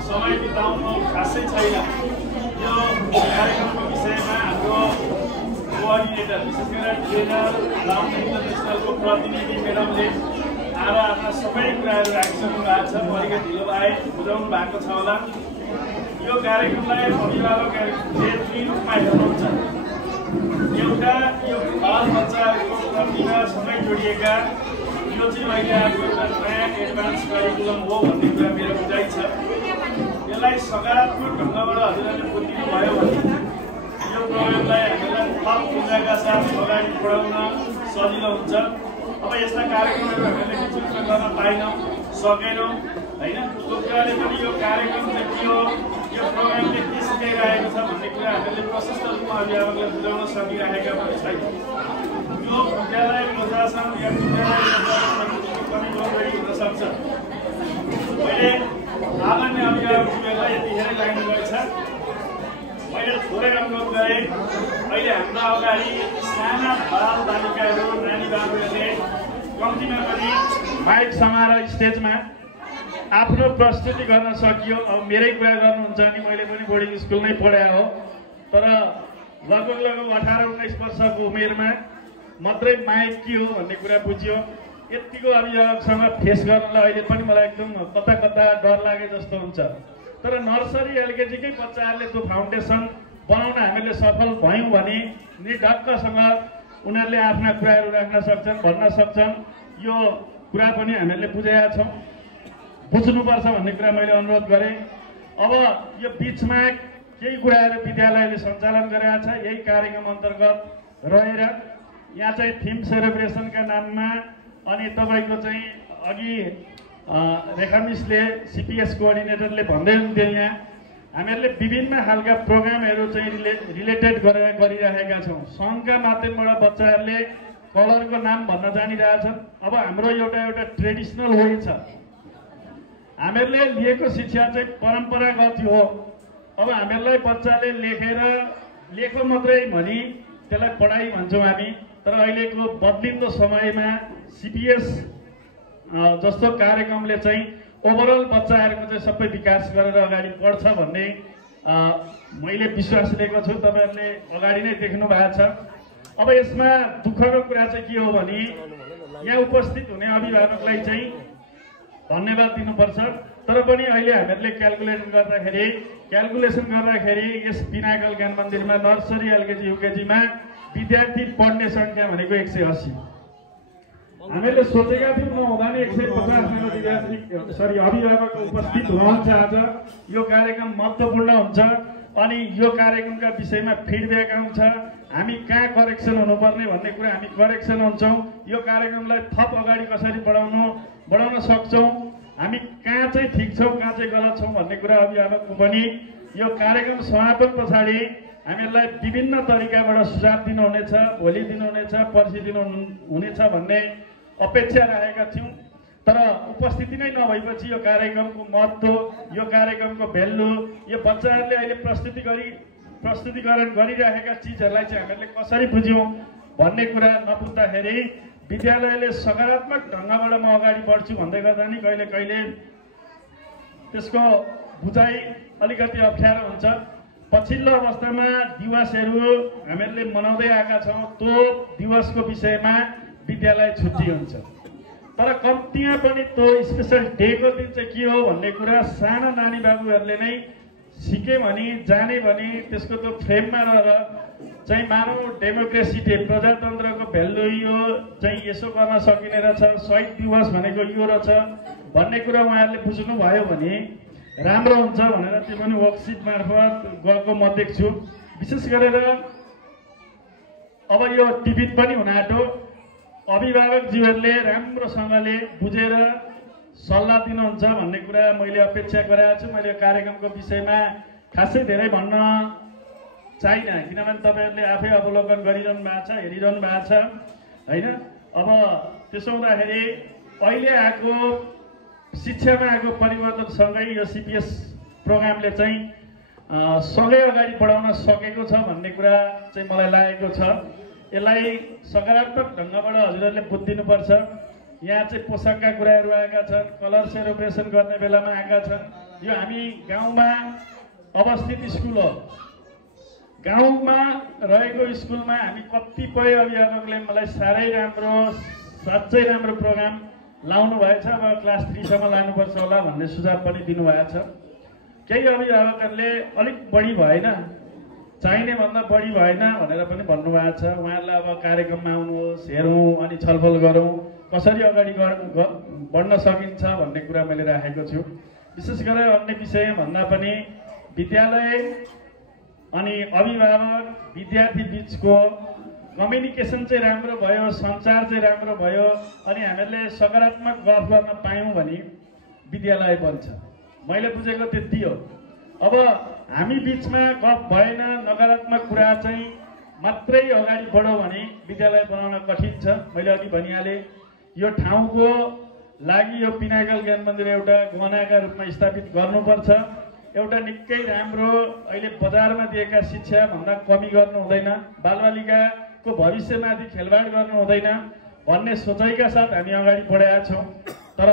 समय बिताउनु खासै छैन। यो कार्यक्रमको विषयमा हाम्रो कोअर्डिनेटर विशेष गरेर ट्रेनर लाउन्ज इन्टरनेसनलको प्रतिनिधि म्याडमले आएर आफ्ना सबै कुराहरू राखिसक्नु भएको छ। म अलिकति ढिलो भए बुझाउनु भएको छ होला। यो कार्यक्रमलाई अभिभावकहरूले दुई रूपमा हेर्नुहुन्छ। एउटा यो बाल बच्चाहरूको प्रतिभासँगै जोडिएका यो चाहिँ अहिले आएको एउटा नयाँ एडभान्स करिकुलम हो भन्ने कुरा मेरो बुझाइ छ। यसलाई सकारात्मक ढङ्गबाट हजुरहरूले बुझिदिनु भयो भने यो प्रोग्रामलाई हामीलाई थप ऊर्जाका साथ अगाडि बढाउन सजिलो हुन्छ। अब यस्ता कार्यक्रमहरू हामीले नेतृत्व गर्न पाएनौँ, सकेनौँ होइन। त्यो कुराले पनि यो कार्यक्रम चाहिँ के हो, यो प्रोग्रामले के सिकाइरहेको छ भन्ने कुरा हामीले प्रशस्त रूपमा अभिभावकलाई बुझाउन सकिरहेका पनि छैन। यो विद्यालय प्रशासन या विद्यालय समितिको कमी कमजोरी हुनसक्छ। मैले आदरणीय अभिभावकहरूलाई यतिखेरै लाग्नु गएछ। मैले थोरै अनुरोध गरेँ, अहिले हाम्रा अगाडि साना बाल बालिकाहरू नानी बाबुहरूले कम्तीमा पनि माइक समाएर स्टेजमा आफ्नो प्रस्तुति गर्न सकियो। अब मेरै कुरा गर्नुहुन्छ नि, मैले पनि बोर्डिङ स्कुल नै पढाए हो, तर लगभग 18-19 वर्षको उमेरमा मात्रै माइक के हो भन्ने कुरा बुझ्यो। यतिको अभिभावकसँग फेस गर्नलाई अहिले पनि मलाई एकदम कता कता डर लागे जस्तो हुन्छ। तर नर्सरी एलकेजीकै बच्चाहरूले त्यो फाउन्डेसन बनाउन हामीले सफल भयौँ भने निर्धक्कसँग उनीहरूले आफ्ना कुराहरू राख्न सक्छन्, भन्न सक्छन्। यो कुरा पनि हामीहरूले बुझेका छौँ, बुझ्नुपर्छ भन्ने कुरा मैले अनुरोध गरेँ। अब यो बिचमा केही कुराहरू विद्यालयले सञ्चालन गरेका छ। यही कार्यक्रम अन्तर्गत रहेर यहाँ चाहिँ थिम सेलिब्रेसनका नाममा अनि तपाईँको चाहिँ अघि रेखा मिसले सिपिएस कोअर्डिनेटरले भन्दै हुन्थ्यो, यहाँ हामीहरूले विभिन्न खालका प्रोग्रामहरू चाहिँ रिलेटेड गरेर गरिरहेका छौँ। सङ्घका माध्यमबाट बच्चाहरूले कलरको नाम भन्न जानिरहेछन्। अब हाम्रो एउटा ट्रेडिसनल वे छ। हामीहरूले लिएको शिक्षा चाहिँ परम्परागत हो। अब हामीहरूलाई बच्चाले लेखो मात्रै भनी त्यसलाई पढाइ भन्छौँ हामी। तर अहिलेको बदलिँदो समयमा सिपिएस जस्तो कार्यक्रमले चाहिँ ओभरअल बच्चाहरूको चाहिँ सबै विकास गरेर अगाडि बढ्छ भन्ने मैले विश्वास लिएको छु। तपाईँहरूले अगाडि नै देख्नु भएको छ। अब यसमा दुःखको कुरा चाहिँ के हो भने यहाँ उपस्थित हुने अभिभावकलाई चाहिँ धन्यवाद दिनुपर्छ। तर पनि अहिले हामीहरूले क्यालकुलेसन गर्दाखेरि यस पिनाकल ज्ञान मन्दिरमा नर्सरी एलकेजी युकेजीमा विद्यार्थी पढ्ने सङ्ख्या भनेको 180। हामीले सोचेका थियौँ नहुँदा नि 150जना विद्यार्थी अभिभावक उपस्थित हुनुहुन्छ। आज यो कार्यक्रम महत्त्वपूर्ण हुन्छ अनि यो कार्यक्रमका विषयमा फिडब्याक आउँछ। हामी कहाँ करेक्सन हुनुपर्ने भन्ने कुरा हामी करेक्सन हुन्छौँ। यो कार्यक्रमलाई थप अगाडि कसरी बढाउन सक्छौँ, हामी कहाँ चाहिँ ठिक छौँ, कहाँ चाहिँ गलत छौँ भन्ने कुरा अभिभावकको पनि यो कार्यक्रम समापन पछाडि हामीहरूलाई विभिन्न तरिकाबाट सुझाव दिनुहुनेछ, भोलि दिनुहुनेछ, पर्सि दिनुहुनेछ भन्ने अपेक्षा राखेका थियौँ। तर उपस्थिति नै नभएपछि यो कार्यक्रमको महत्त्व, यो कार्यक्रमको भेल्यु, यो बच्चाहरूले अहिले प्रस्तुतिकरण गरिरहेका चिजहरूलाई चाहिँ हामीहरूले कसरी बुझ्यौँ भन्ने कुरा नबुझ्दाखेरि विद्यालयले सकारात्मक ढङ्गबाट म अगाडि बढ्छु भन्दै गर्दा नि कहिले कहिले त्यसको बुझाइ अलिकति अप्ठ्यारो हुन्छ। पछिल्लो अवस्थामा दिवसहरू हामीहरूले मनाउँदै आएका छौँ। त्यो दिवसको विषयमा विद्यालय छुट्टी हुन्छ। तर कम्तीमा पनि त्यो स्पेसल डेको दिन चाहिँ के हो भन्ने कुरा साना नानी बाबुहरूले नै सिके भने जाने भने त्यसको त्यो फ्रेममा रहेर चाहिँ मानव डेमोक्रेसी डे, प्रजातन्त्रको भेल्यु यो चाहिँ यसो गर्न सकिने रहेछ, शहीद दिवस भनेको यो रहेछ भन्ने कुरा उहाँहरूले बुझ्नुभयो भने राम्रो हुन्छ भनेर त्यो पनि वर्कसिट मार्फत गएको म देख्छु। विशेष गरेर अब यो टिफिन पनि हुन आँट्यो। अभिभावकज्यूहरूले राम्रोसँगले बुझेर सल्लाह दिनुहुन्छ भन्ने कुरा मैले अपेक्षा गरेको छु। मैले कार्यक्रमको विषयमा खासै धेरै भन्न चाहिनँ, किनभने तपाईँहरूले आफै अवलोकन गरिरहनु भएको छ, हेरिरहनु भएको छ होइन। अब त्यसो हुँदाखेरि अहिले आएको शिक्षामा आएको परिवर्तनसँगै यो सिपिएस प्रोग्रामले चाहिँ सँगै अगाडि बढाउन सकेको छ भन्ने कुरा चाहिँ मलाई लागेको छ। यसलाई सकारात्मक ढङ्गबाट हजुरहरूले बुझिदिनुपर्छ। यहाँ चाहिँ पोसाकका कुराहरू आएका छन्, कलर सेलिब्रेसन गर्ने बेलामा आएका छन्। यो हामी गाउँमा अवस्थित स्कुल हो। गाउँमा रहेको स्कुलमा हामी कतिपय अभिभावकले मलाई साह्रै राम्रो साँच्चै राम्रो प्रोग्राम लाउनु भएछ, अब क्लास 3 सम्म लानुपर्छ होला भन्ने सुझाव पनि दिनुभएको छ। केही अभिभावकहरूले अलिक बढी भएन, चाहिने भन्दा बढी भएन भनेर पनि भन्नुभएको छ। उहाँहरूलाई अब कार्यक्रममा आउनुहोस्, हेरौँ अनि छलफल गरौँ, कसरी अगाडि बढ्न सकिन्छ भन्ने कुरा मैले राखेको छु। विशेष गरेर अन्य विषय भन्दा पनि विद्यालय अनि अभिभावक विद्यार्थी बिचको कम्युनिकेसन चाहिँ राम्रो भयो, सञ्चार चाहिँ राम्रो भयो अनि हामीहरूले सकारात्मक गफ गर्न पायौँ भने विद्यालय बन्छ। मैले बुझेको त्यति हो। अब हामी बिचमा गफ भएन, नकारात्मक कुरा चाहिँ मात्रै अगाडि बढ्यो भने विद्यालय बनाउन कठिन छ। मैले अघि भनिहालेँ, यो ठाउँको लागि यो पिनाकल ज्ञान मन्दिर एउटा गहनाका रूपमा स्थापित गर्नुपर्छ। एउटा निकै राम्रो अहिले बजारमा दिएका शिक्षा भन्दा कमी गर्नु हुँदैन, बालबालिकाको भविष्यमाथि खेलवाड गर्नु हुँदैन भन्ने सोचाइका साथ हामी अगाडि बढेका छौँ। तर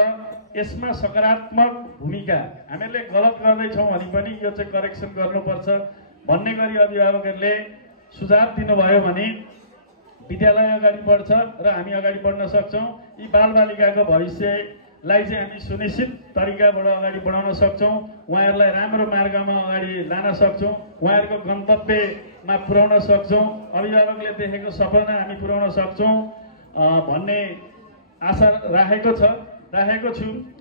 यसमा सकारात्मक भूमिका हामीहरूले गलत गर्दैछौँ भने पनि यो चाहिँ करेक्सन गर्नुपर्छ भन्ने गरी अभिभावकहरूले सुझाव दिनुभयो भने विद्यालय अगाडि बढ्छ र हामी अगाडि बढ्न सक्छौँ। यी बालबालिकाको भविष्यलाई चाहिँ हामी सुनिश्चित तरिकाबाट अगाडि बढाउन सक्छौँ, उहाँहरूलाई राम्रो मार्गमा अगाडि लान सक्छौँ, उहाँहरूको गन्तव्यमा पुर्याउन सक्छौँ, अभिभावकले देखेको सपना हामी पुर्याउन सक्छौँ भन्ने आशा राखेको छु।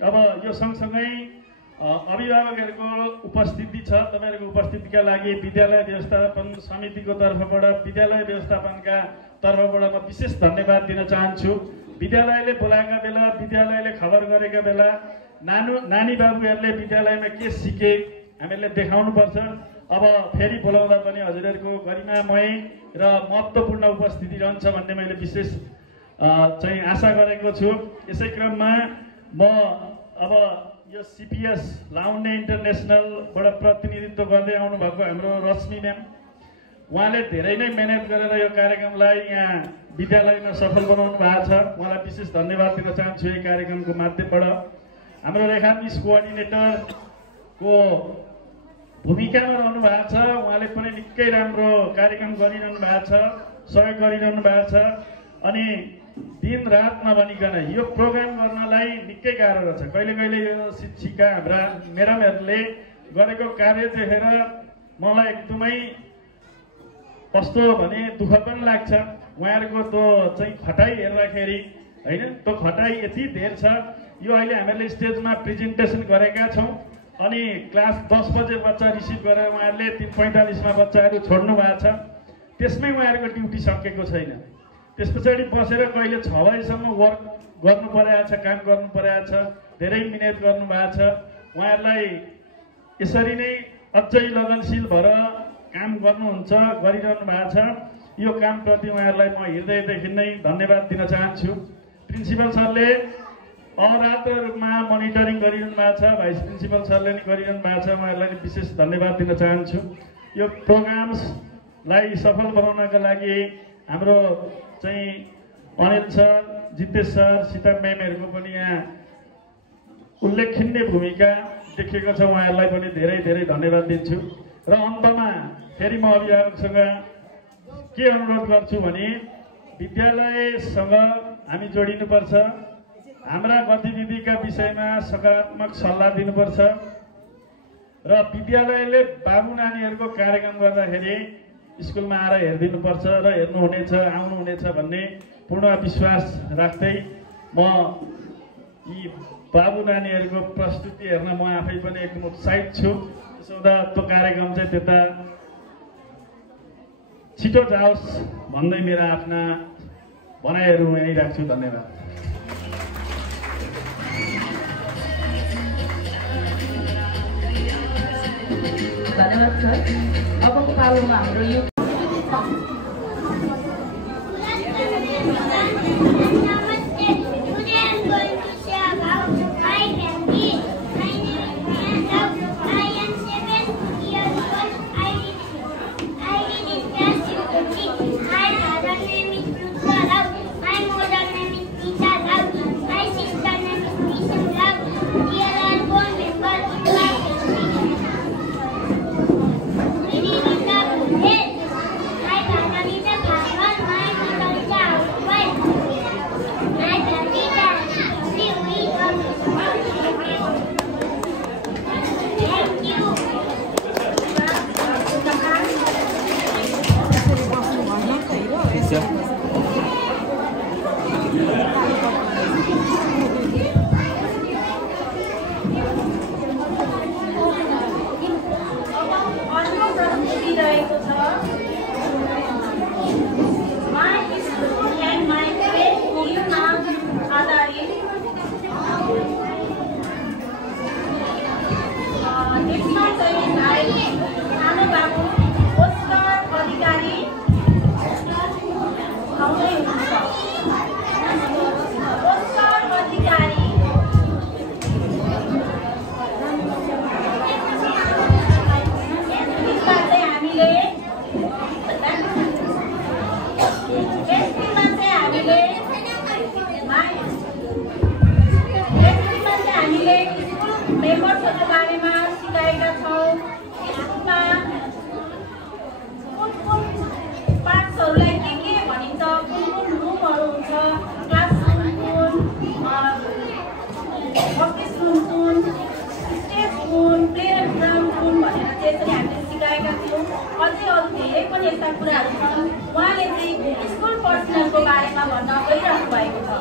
अब यो सँगसँगै अभिभावकहरूको उपस्थिति छ। तपाईँहरूको उपस्थितिका लागि विद्यालय व्यवस्थापन समितिको तर्फबाट, विद्यालय व्यवस्थापनका तर्फबाट म विशेष धन्यवाद दिन चाहन्छु। विद्यालयले बोलाएका बेला, विद्यालयले खबर गरेका बेला नानी बाबुहरूले विद्यालयमा के सिके हामीहरूले देखाउनुपर्छ। अब फेरि बोलाउँदा पनि हजुरहरूको गरिमामय र महत्त्वपूर्ण उपस्थिति रहन्छ भन्ने मैले विशेष चाहिँ आशा गरेको छु। यसै क्रममा म अब यो CPS लाउने इन्टरनेसनलबाट प्रतिनिधित्व गर्दै आउनुभएको हाम्रो रश्मि म्याम, उहाँले धेरै नै मेहनत गरेर यो कार्यक्रमलाई यहाँ विद्यालयमा सफल बनाउनु भएको छ। उहाँलाई विशेष धन्यवाद दिन चाहन्छु यो कार्यक्रमको माध्यमबाट। हाम्रो रेखा मिस कोअर्डिनेटरको भूमिकामा रहनु भएको छ, उहाँले पनि निकै राम्रो कार्यक्रम गरिरहनु भएको छ, सहयोग गरिरहनु भएको छ अनि दिन रात नभनिकन यो प्रोग्राम गर्नलाई निकै गाह्रो रहेछ। कहिले कहिले यो शिक्षिका हाम्रा म्याडमहरूले गरेको कार्य देखेर मलाई एकदमै कस्तो भने दुःख पनि लाग्छ। उहाँहरूको त्यो चाहिँ खटाइ हेर्दाखेरि होइन, त्यो खटाइ यति धेर छ। यो अहिले हामीहरूले स्टेजमा प्रेजेन्टेसन गरेका छौँ अनि क्लास 10 बजे बच्चा रिसिभ गरेर उहाँहरूले 3:45 मा बच्चाहरू छोड्नु भएको छ। त्यसमै उहाँहरूको ड्युटी सकेको छैन। त्यस पछाडि बसेर कहिले 6 बजेसम्म वर्क गर्नु परेको छ, काम गर्नु परेको छ, धेरै मिहिनेत गर्नु भएको छ। उहाँहरूलाई यसरी नै अझै लगनशील भएर काम गर्नुहुन्छ, गरिरहनु भएको छ। यो कामप्रति उहाँहरूलाई म हृदयदेखि नै धन्यवाद दिन चाहन्छु। प्रिन्सिपल सरले अरात्र रूपमा मोनिटरिङ गरिरहनु भएको छ, भाइस प्रिन्सिपल सरले नि गरिरहनु भएको छ, उहाँहरूलाई विशेष धन्यवाद दिन चाहन्छु। यो प्रोग्राम्सलाई सफल बनाउनका लागि हाम्रो चाहिँ अनिल सर, जितेश सर, सीता म्यामहरूको पनि यहाँ उल्लेखनीय भूमिका देखिएको छ, उहाँहरूलाई पनि धेरै धेरै धन्यवाद दिन्छु। र अन्तमा फेरि म अभिभावकसँग के अनुरोध गर्छु भने विद्यालयसँग हामी जोडिनुपर्छ, हाम्रा गतिविधिका विषयमा सकारात्मक सल्लाह दिनुपर्छ र विद्यालयले बाबु नानीहरूको कार्यक्रम गर्दाखेरि स्कुलमा आएर हेरिदिनुपर्छ र हेर्नुहुनेछ, आउनुहुनेछ भन्ने पूर्ण विश्वास राख्दै म यी बाबु नानीहरूको प्रस्तुति हेर्न म आफै पनि एकदम उत्साहित छु। त्यसो हुँदा त्यो कार्यक्रम चाहिँ त्यता छिटो जाओस् भन्दै मेरा आफ्ना भनाइहरू यहीँ राख्छु। धन्यवाद। धन्यवाद सर। अबको पालोमा हाम्रो यो Hey! कुरा भन्न गइराख्नु भएको छ।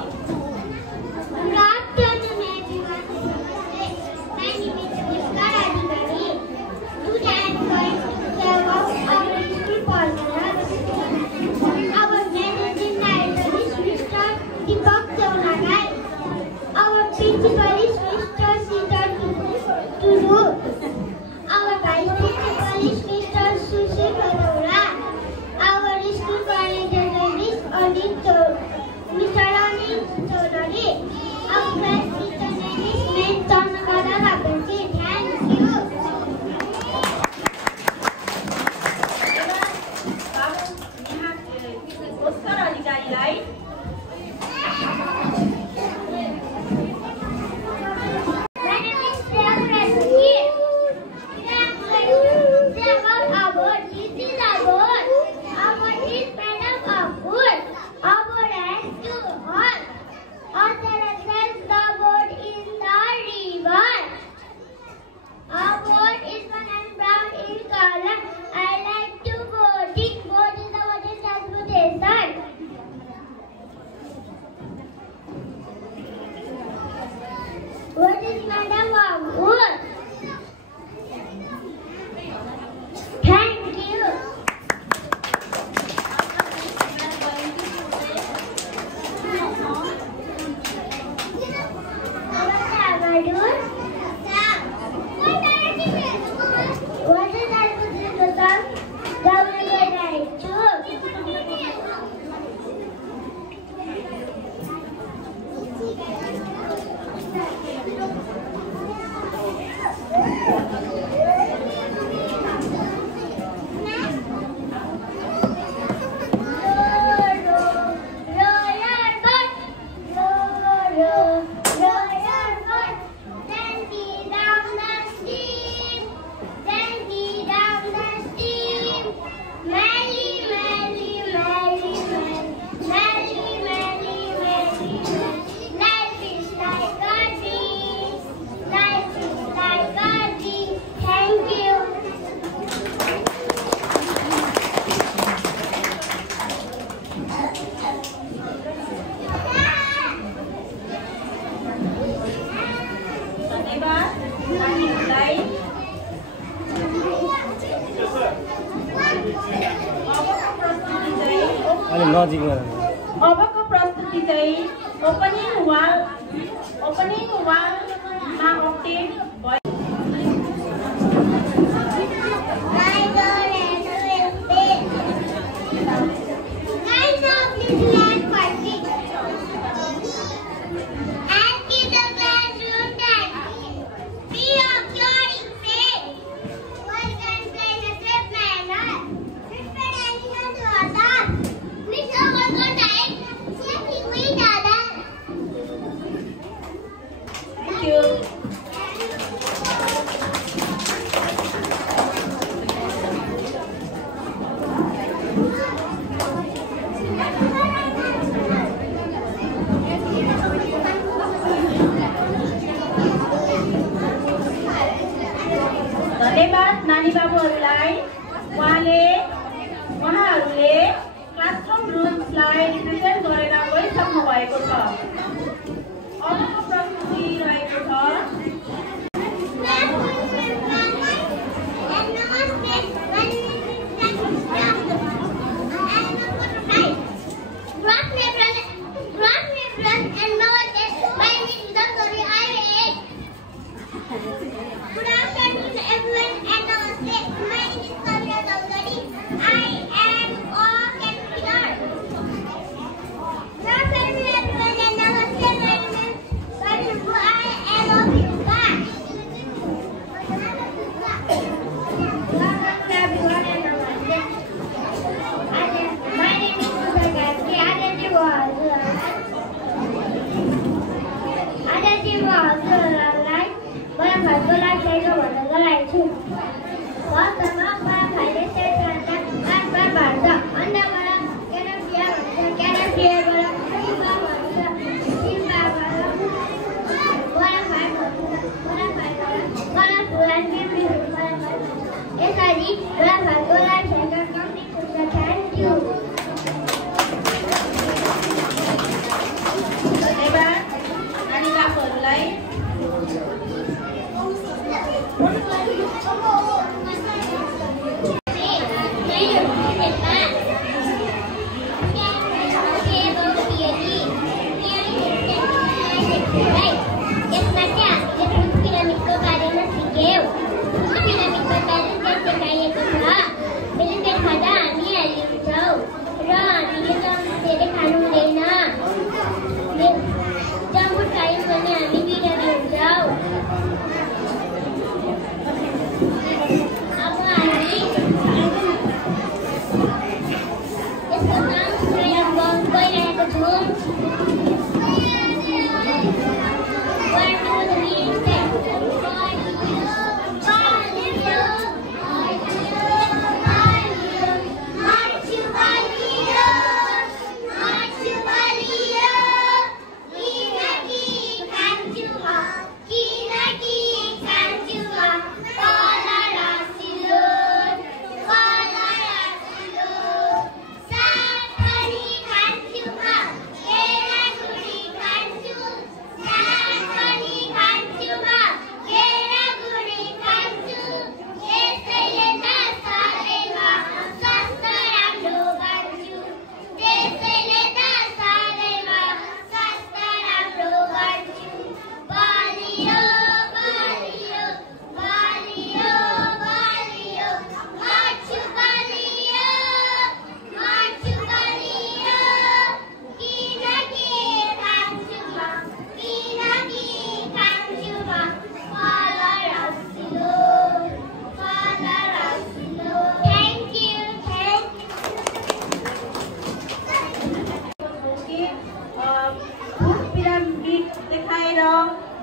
अबको प्रस्तुति चाहिँ ओपनिङ वालमा अपडेट भयो। धन्यवाद नानी बाबुहरूलाई। उहाँहरूले क्लासरुम रुल्सलाई रिप्रेजेन्ट गरेर गइसक्नु भएको छ। अबको प्रस्तुति रहेको छ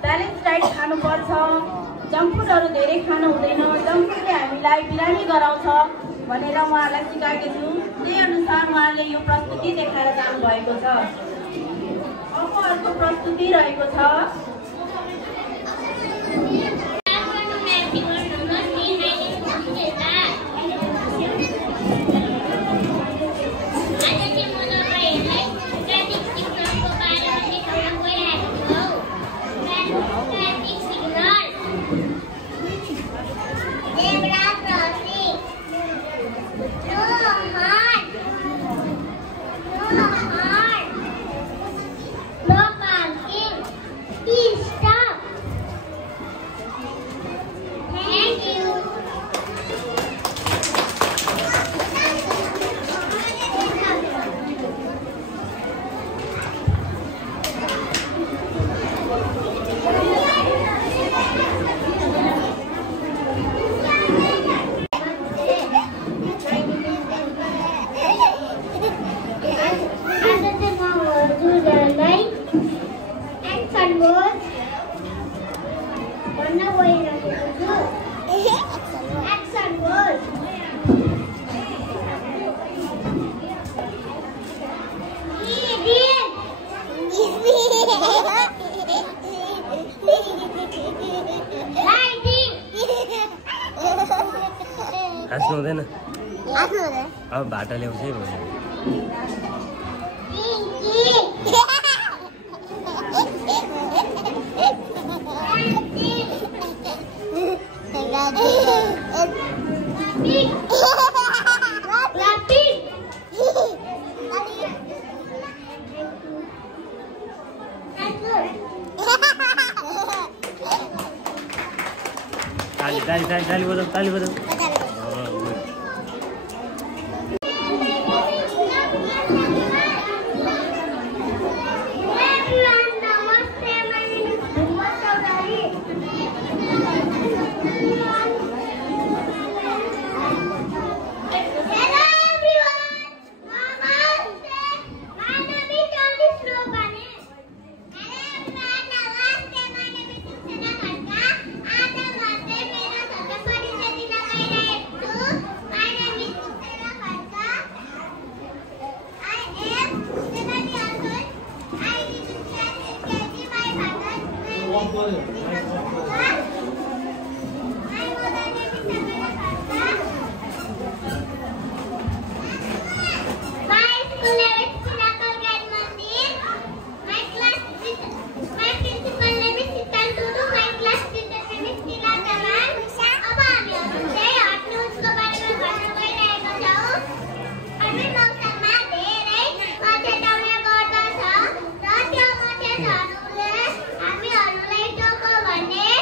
ब्यालेन्स डाइट खानुपर्छ, जङ्क फुडहरू धेरै खानु हुँदैन, जङ्क फुडले हामीलाई बिरामी गराउँछ भनेर उहाँहरूलाई सिकाएको छु। त्यही अनुसार उहाँले यो प्रस्तुति देखाएर जानुभएको छ। अब अर्को प्रस्तुति रहेको छ। हाँस्नु हुँदैन, अब भाटा ल्याउँछ है भयो। ताली बजाऊ, ताली बजाऊ। हामीहरूलाई टोको भने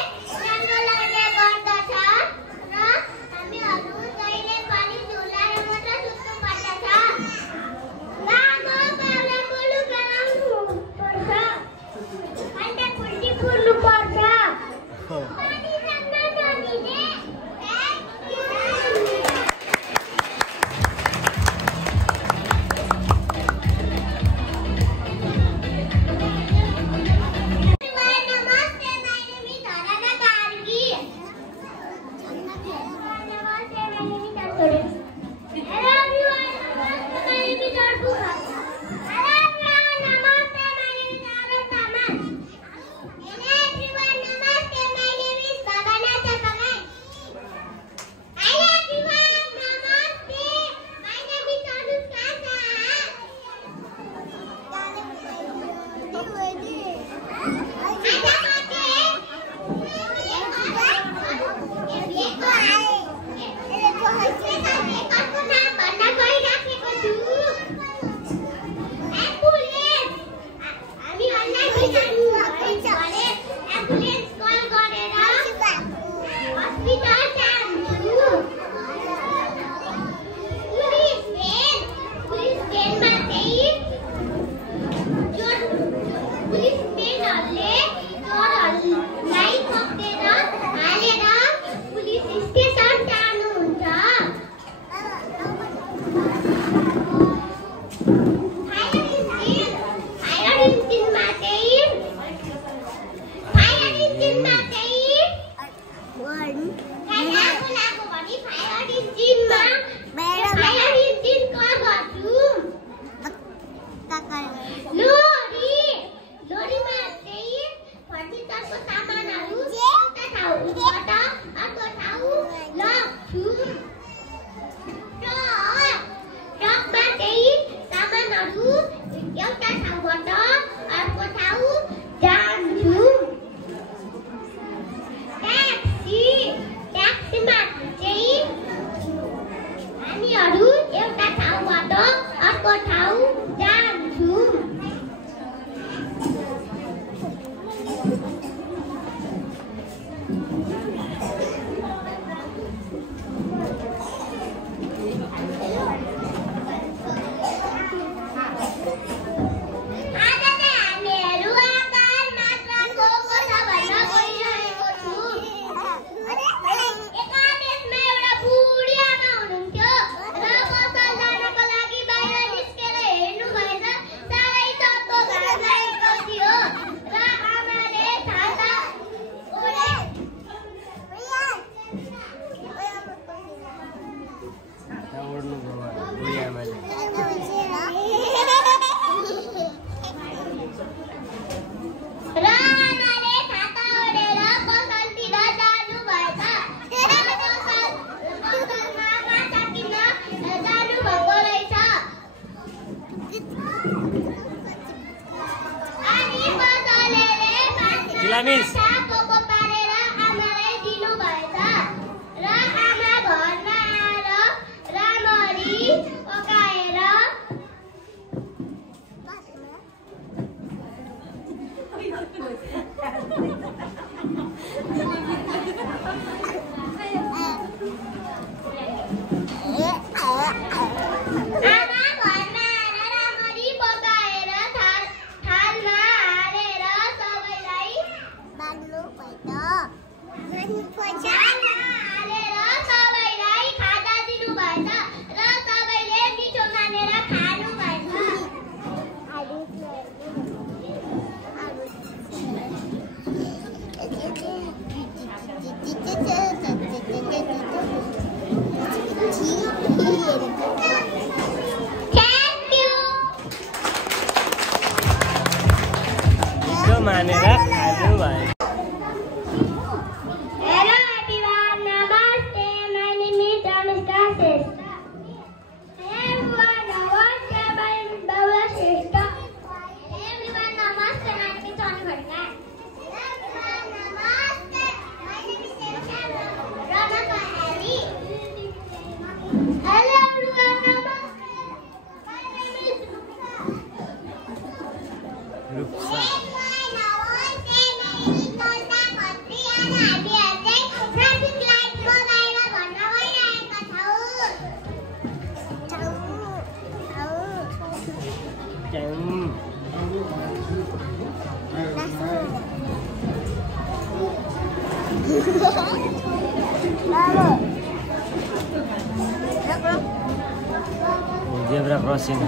Zebra crossing.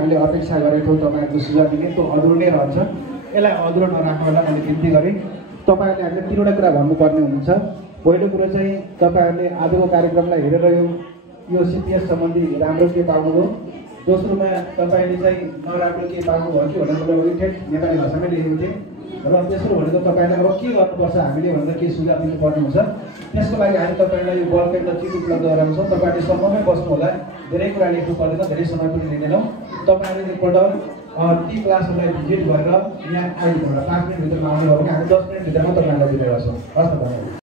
हामीले अपेक्षा गरेको तपाईँहरूको सुझाव दिने त्यो अधुरो नै रहन्छ। यसलाई अधुरो नराख्नलाई मैले बिन्ती गरेँ। तपाईँहरूले हामीले तिनवटा कुरा भन्नुपर्ने हुन्छ। पहिलो कुरो चाहिँ तपाईँहरूले आजको कार्यक्रमलाई हेरेर यो सिपिएस सम्बन्धी राम्रो के पाउनुभयो। दोस्रोमा तपाईँले चाहिँ नराम्रो के पाउनुभयो कि भनेर मैले ठेट नेपाली भाषामै लेखेको थिएँ। र तेस्रो भनेको तपाईँले अब के गर्नुपर्छ हामीले भनेर के सुझाव दिनुपर्ने हुन्छ। त्यसको लागि हामी तपाईँलाई यो बल पेन र चिट उपलब्ध गराउँछौँ। तपाईँहरूले समयमै बस्नु होला। धेरै कुरा लेख्नु पर्दैन, धेरै समय पनि लिँदैनौँ। तपाईँहरूले एकपल्ट ती क्लासहरूलाई भिजिट गरेर यहाँ आइदिनु होला। 5 मिनटभित्रमा आउनु हो भने हामी 10 मिनटभित्रमा तपाईँहरूलाई दिने गर्छौँ। हस् त।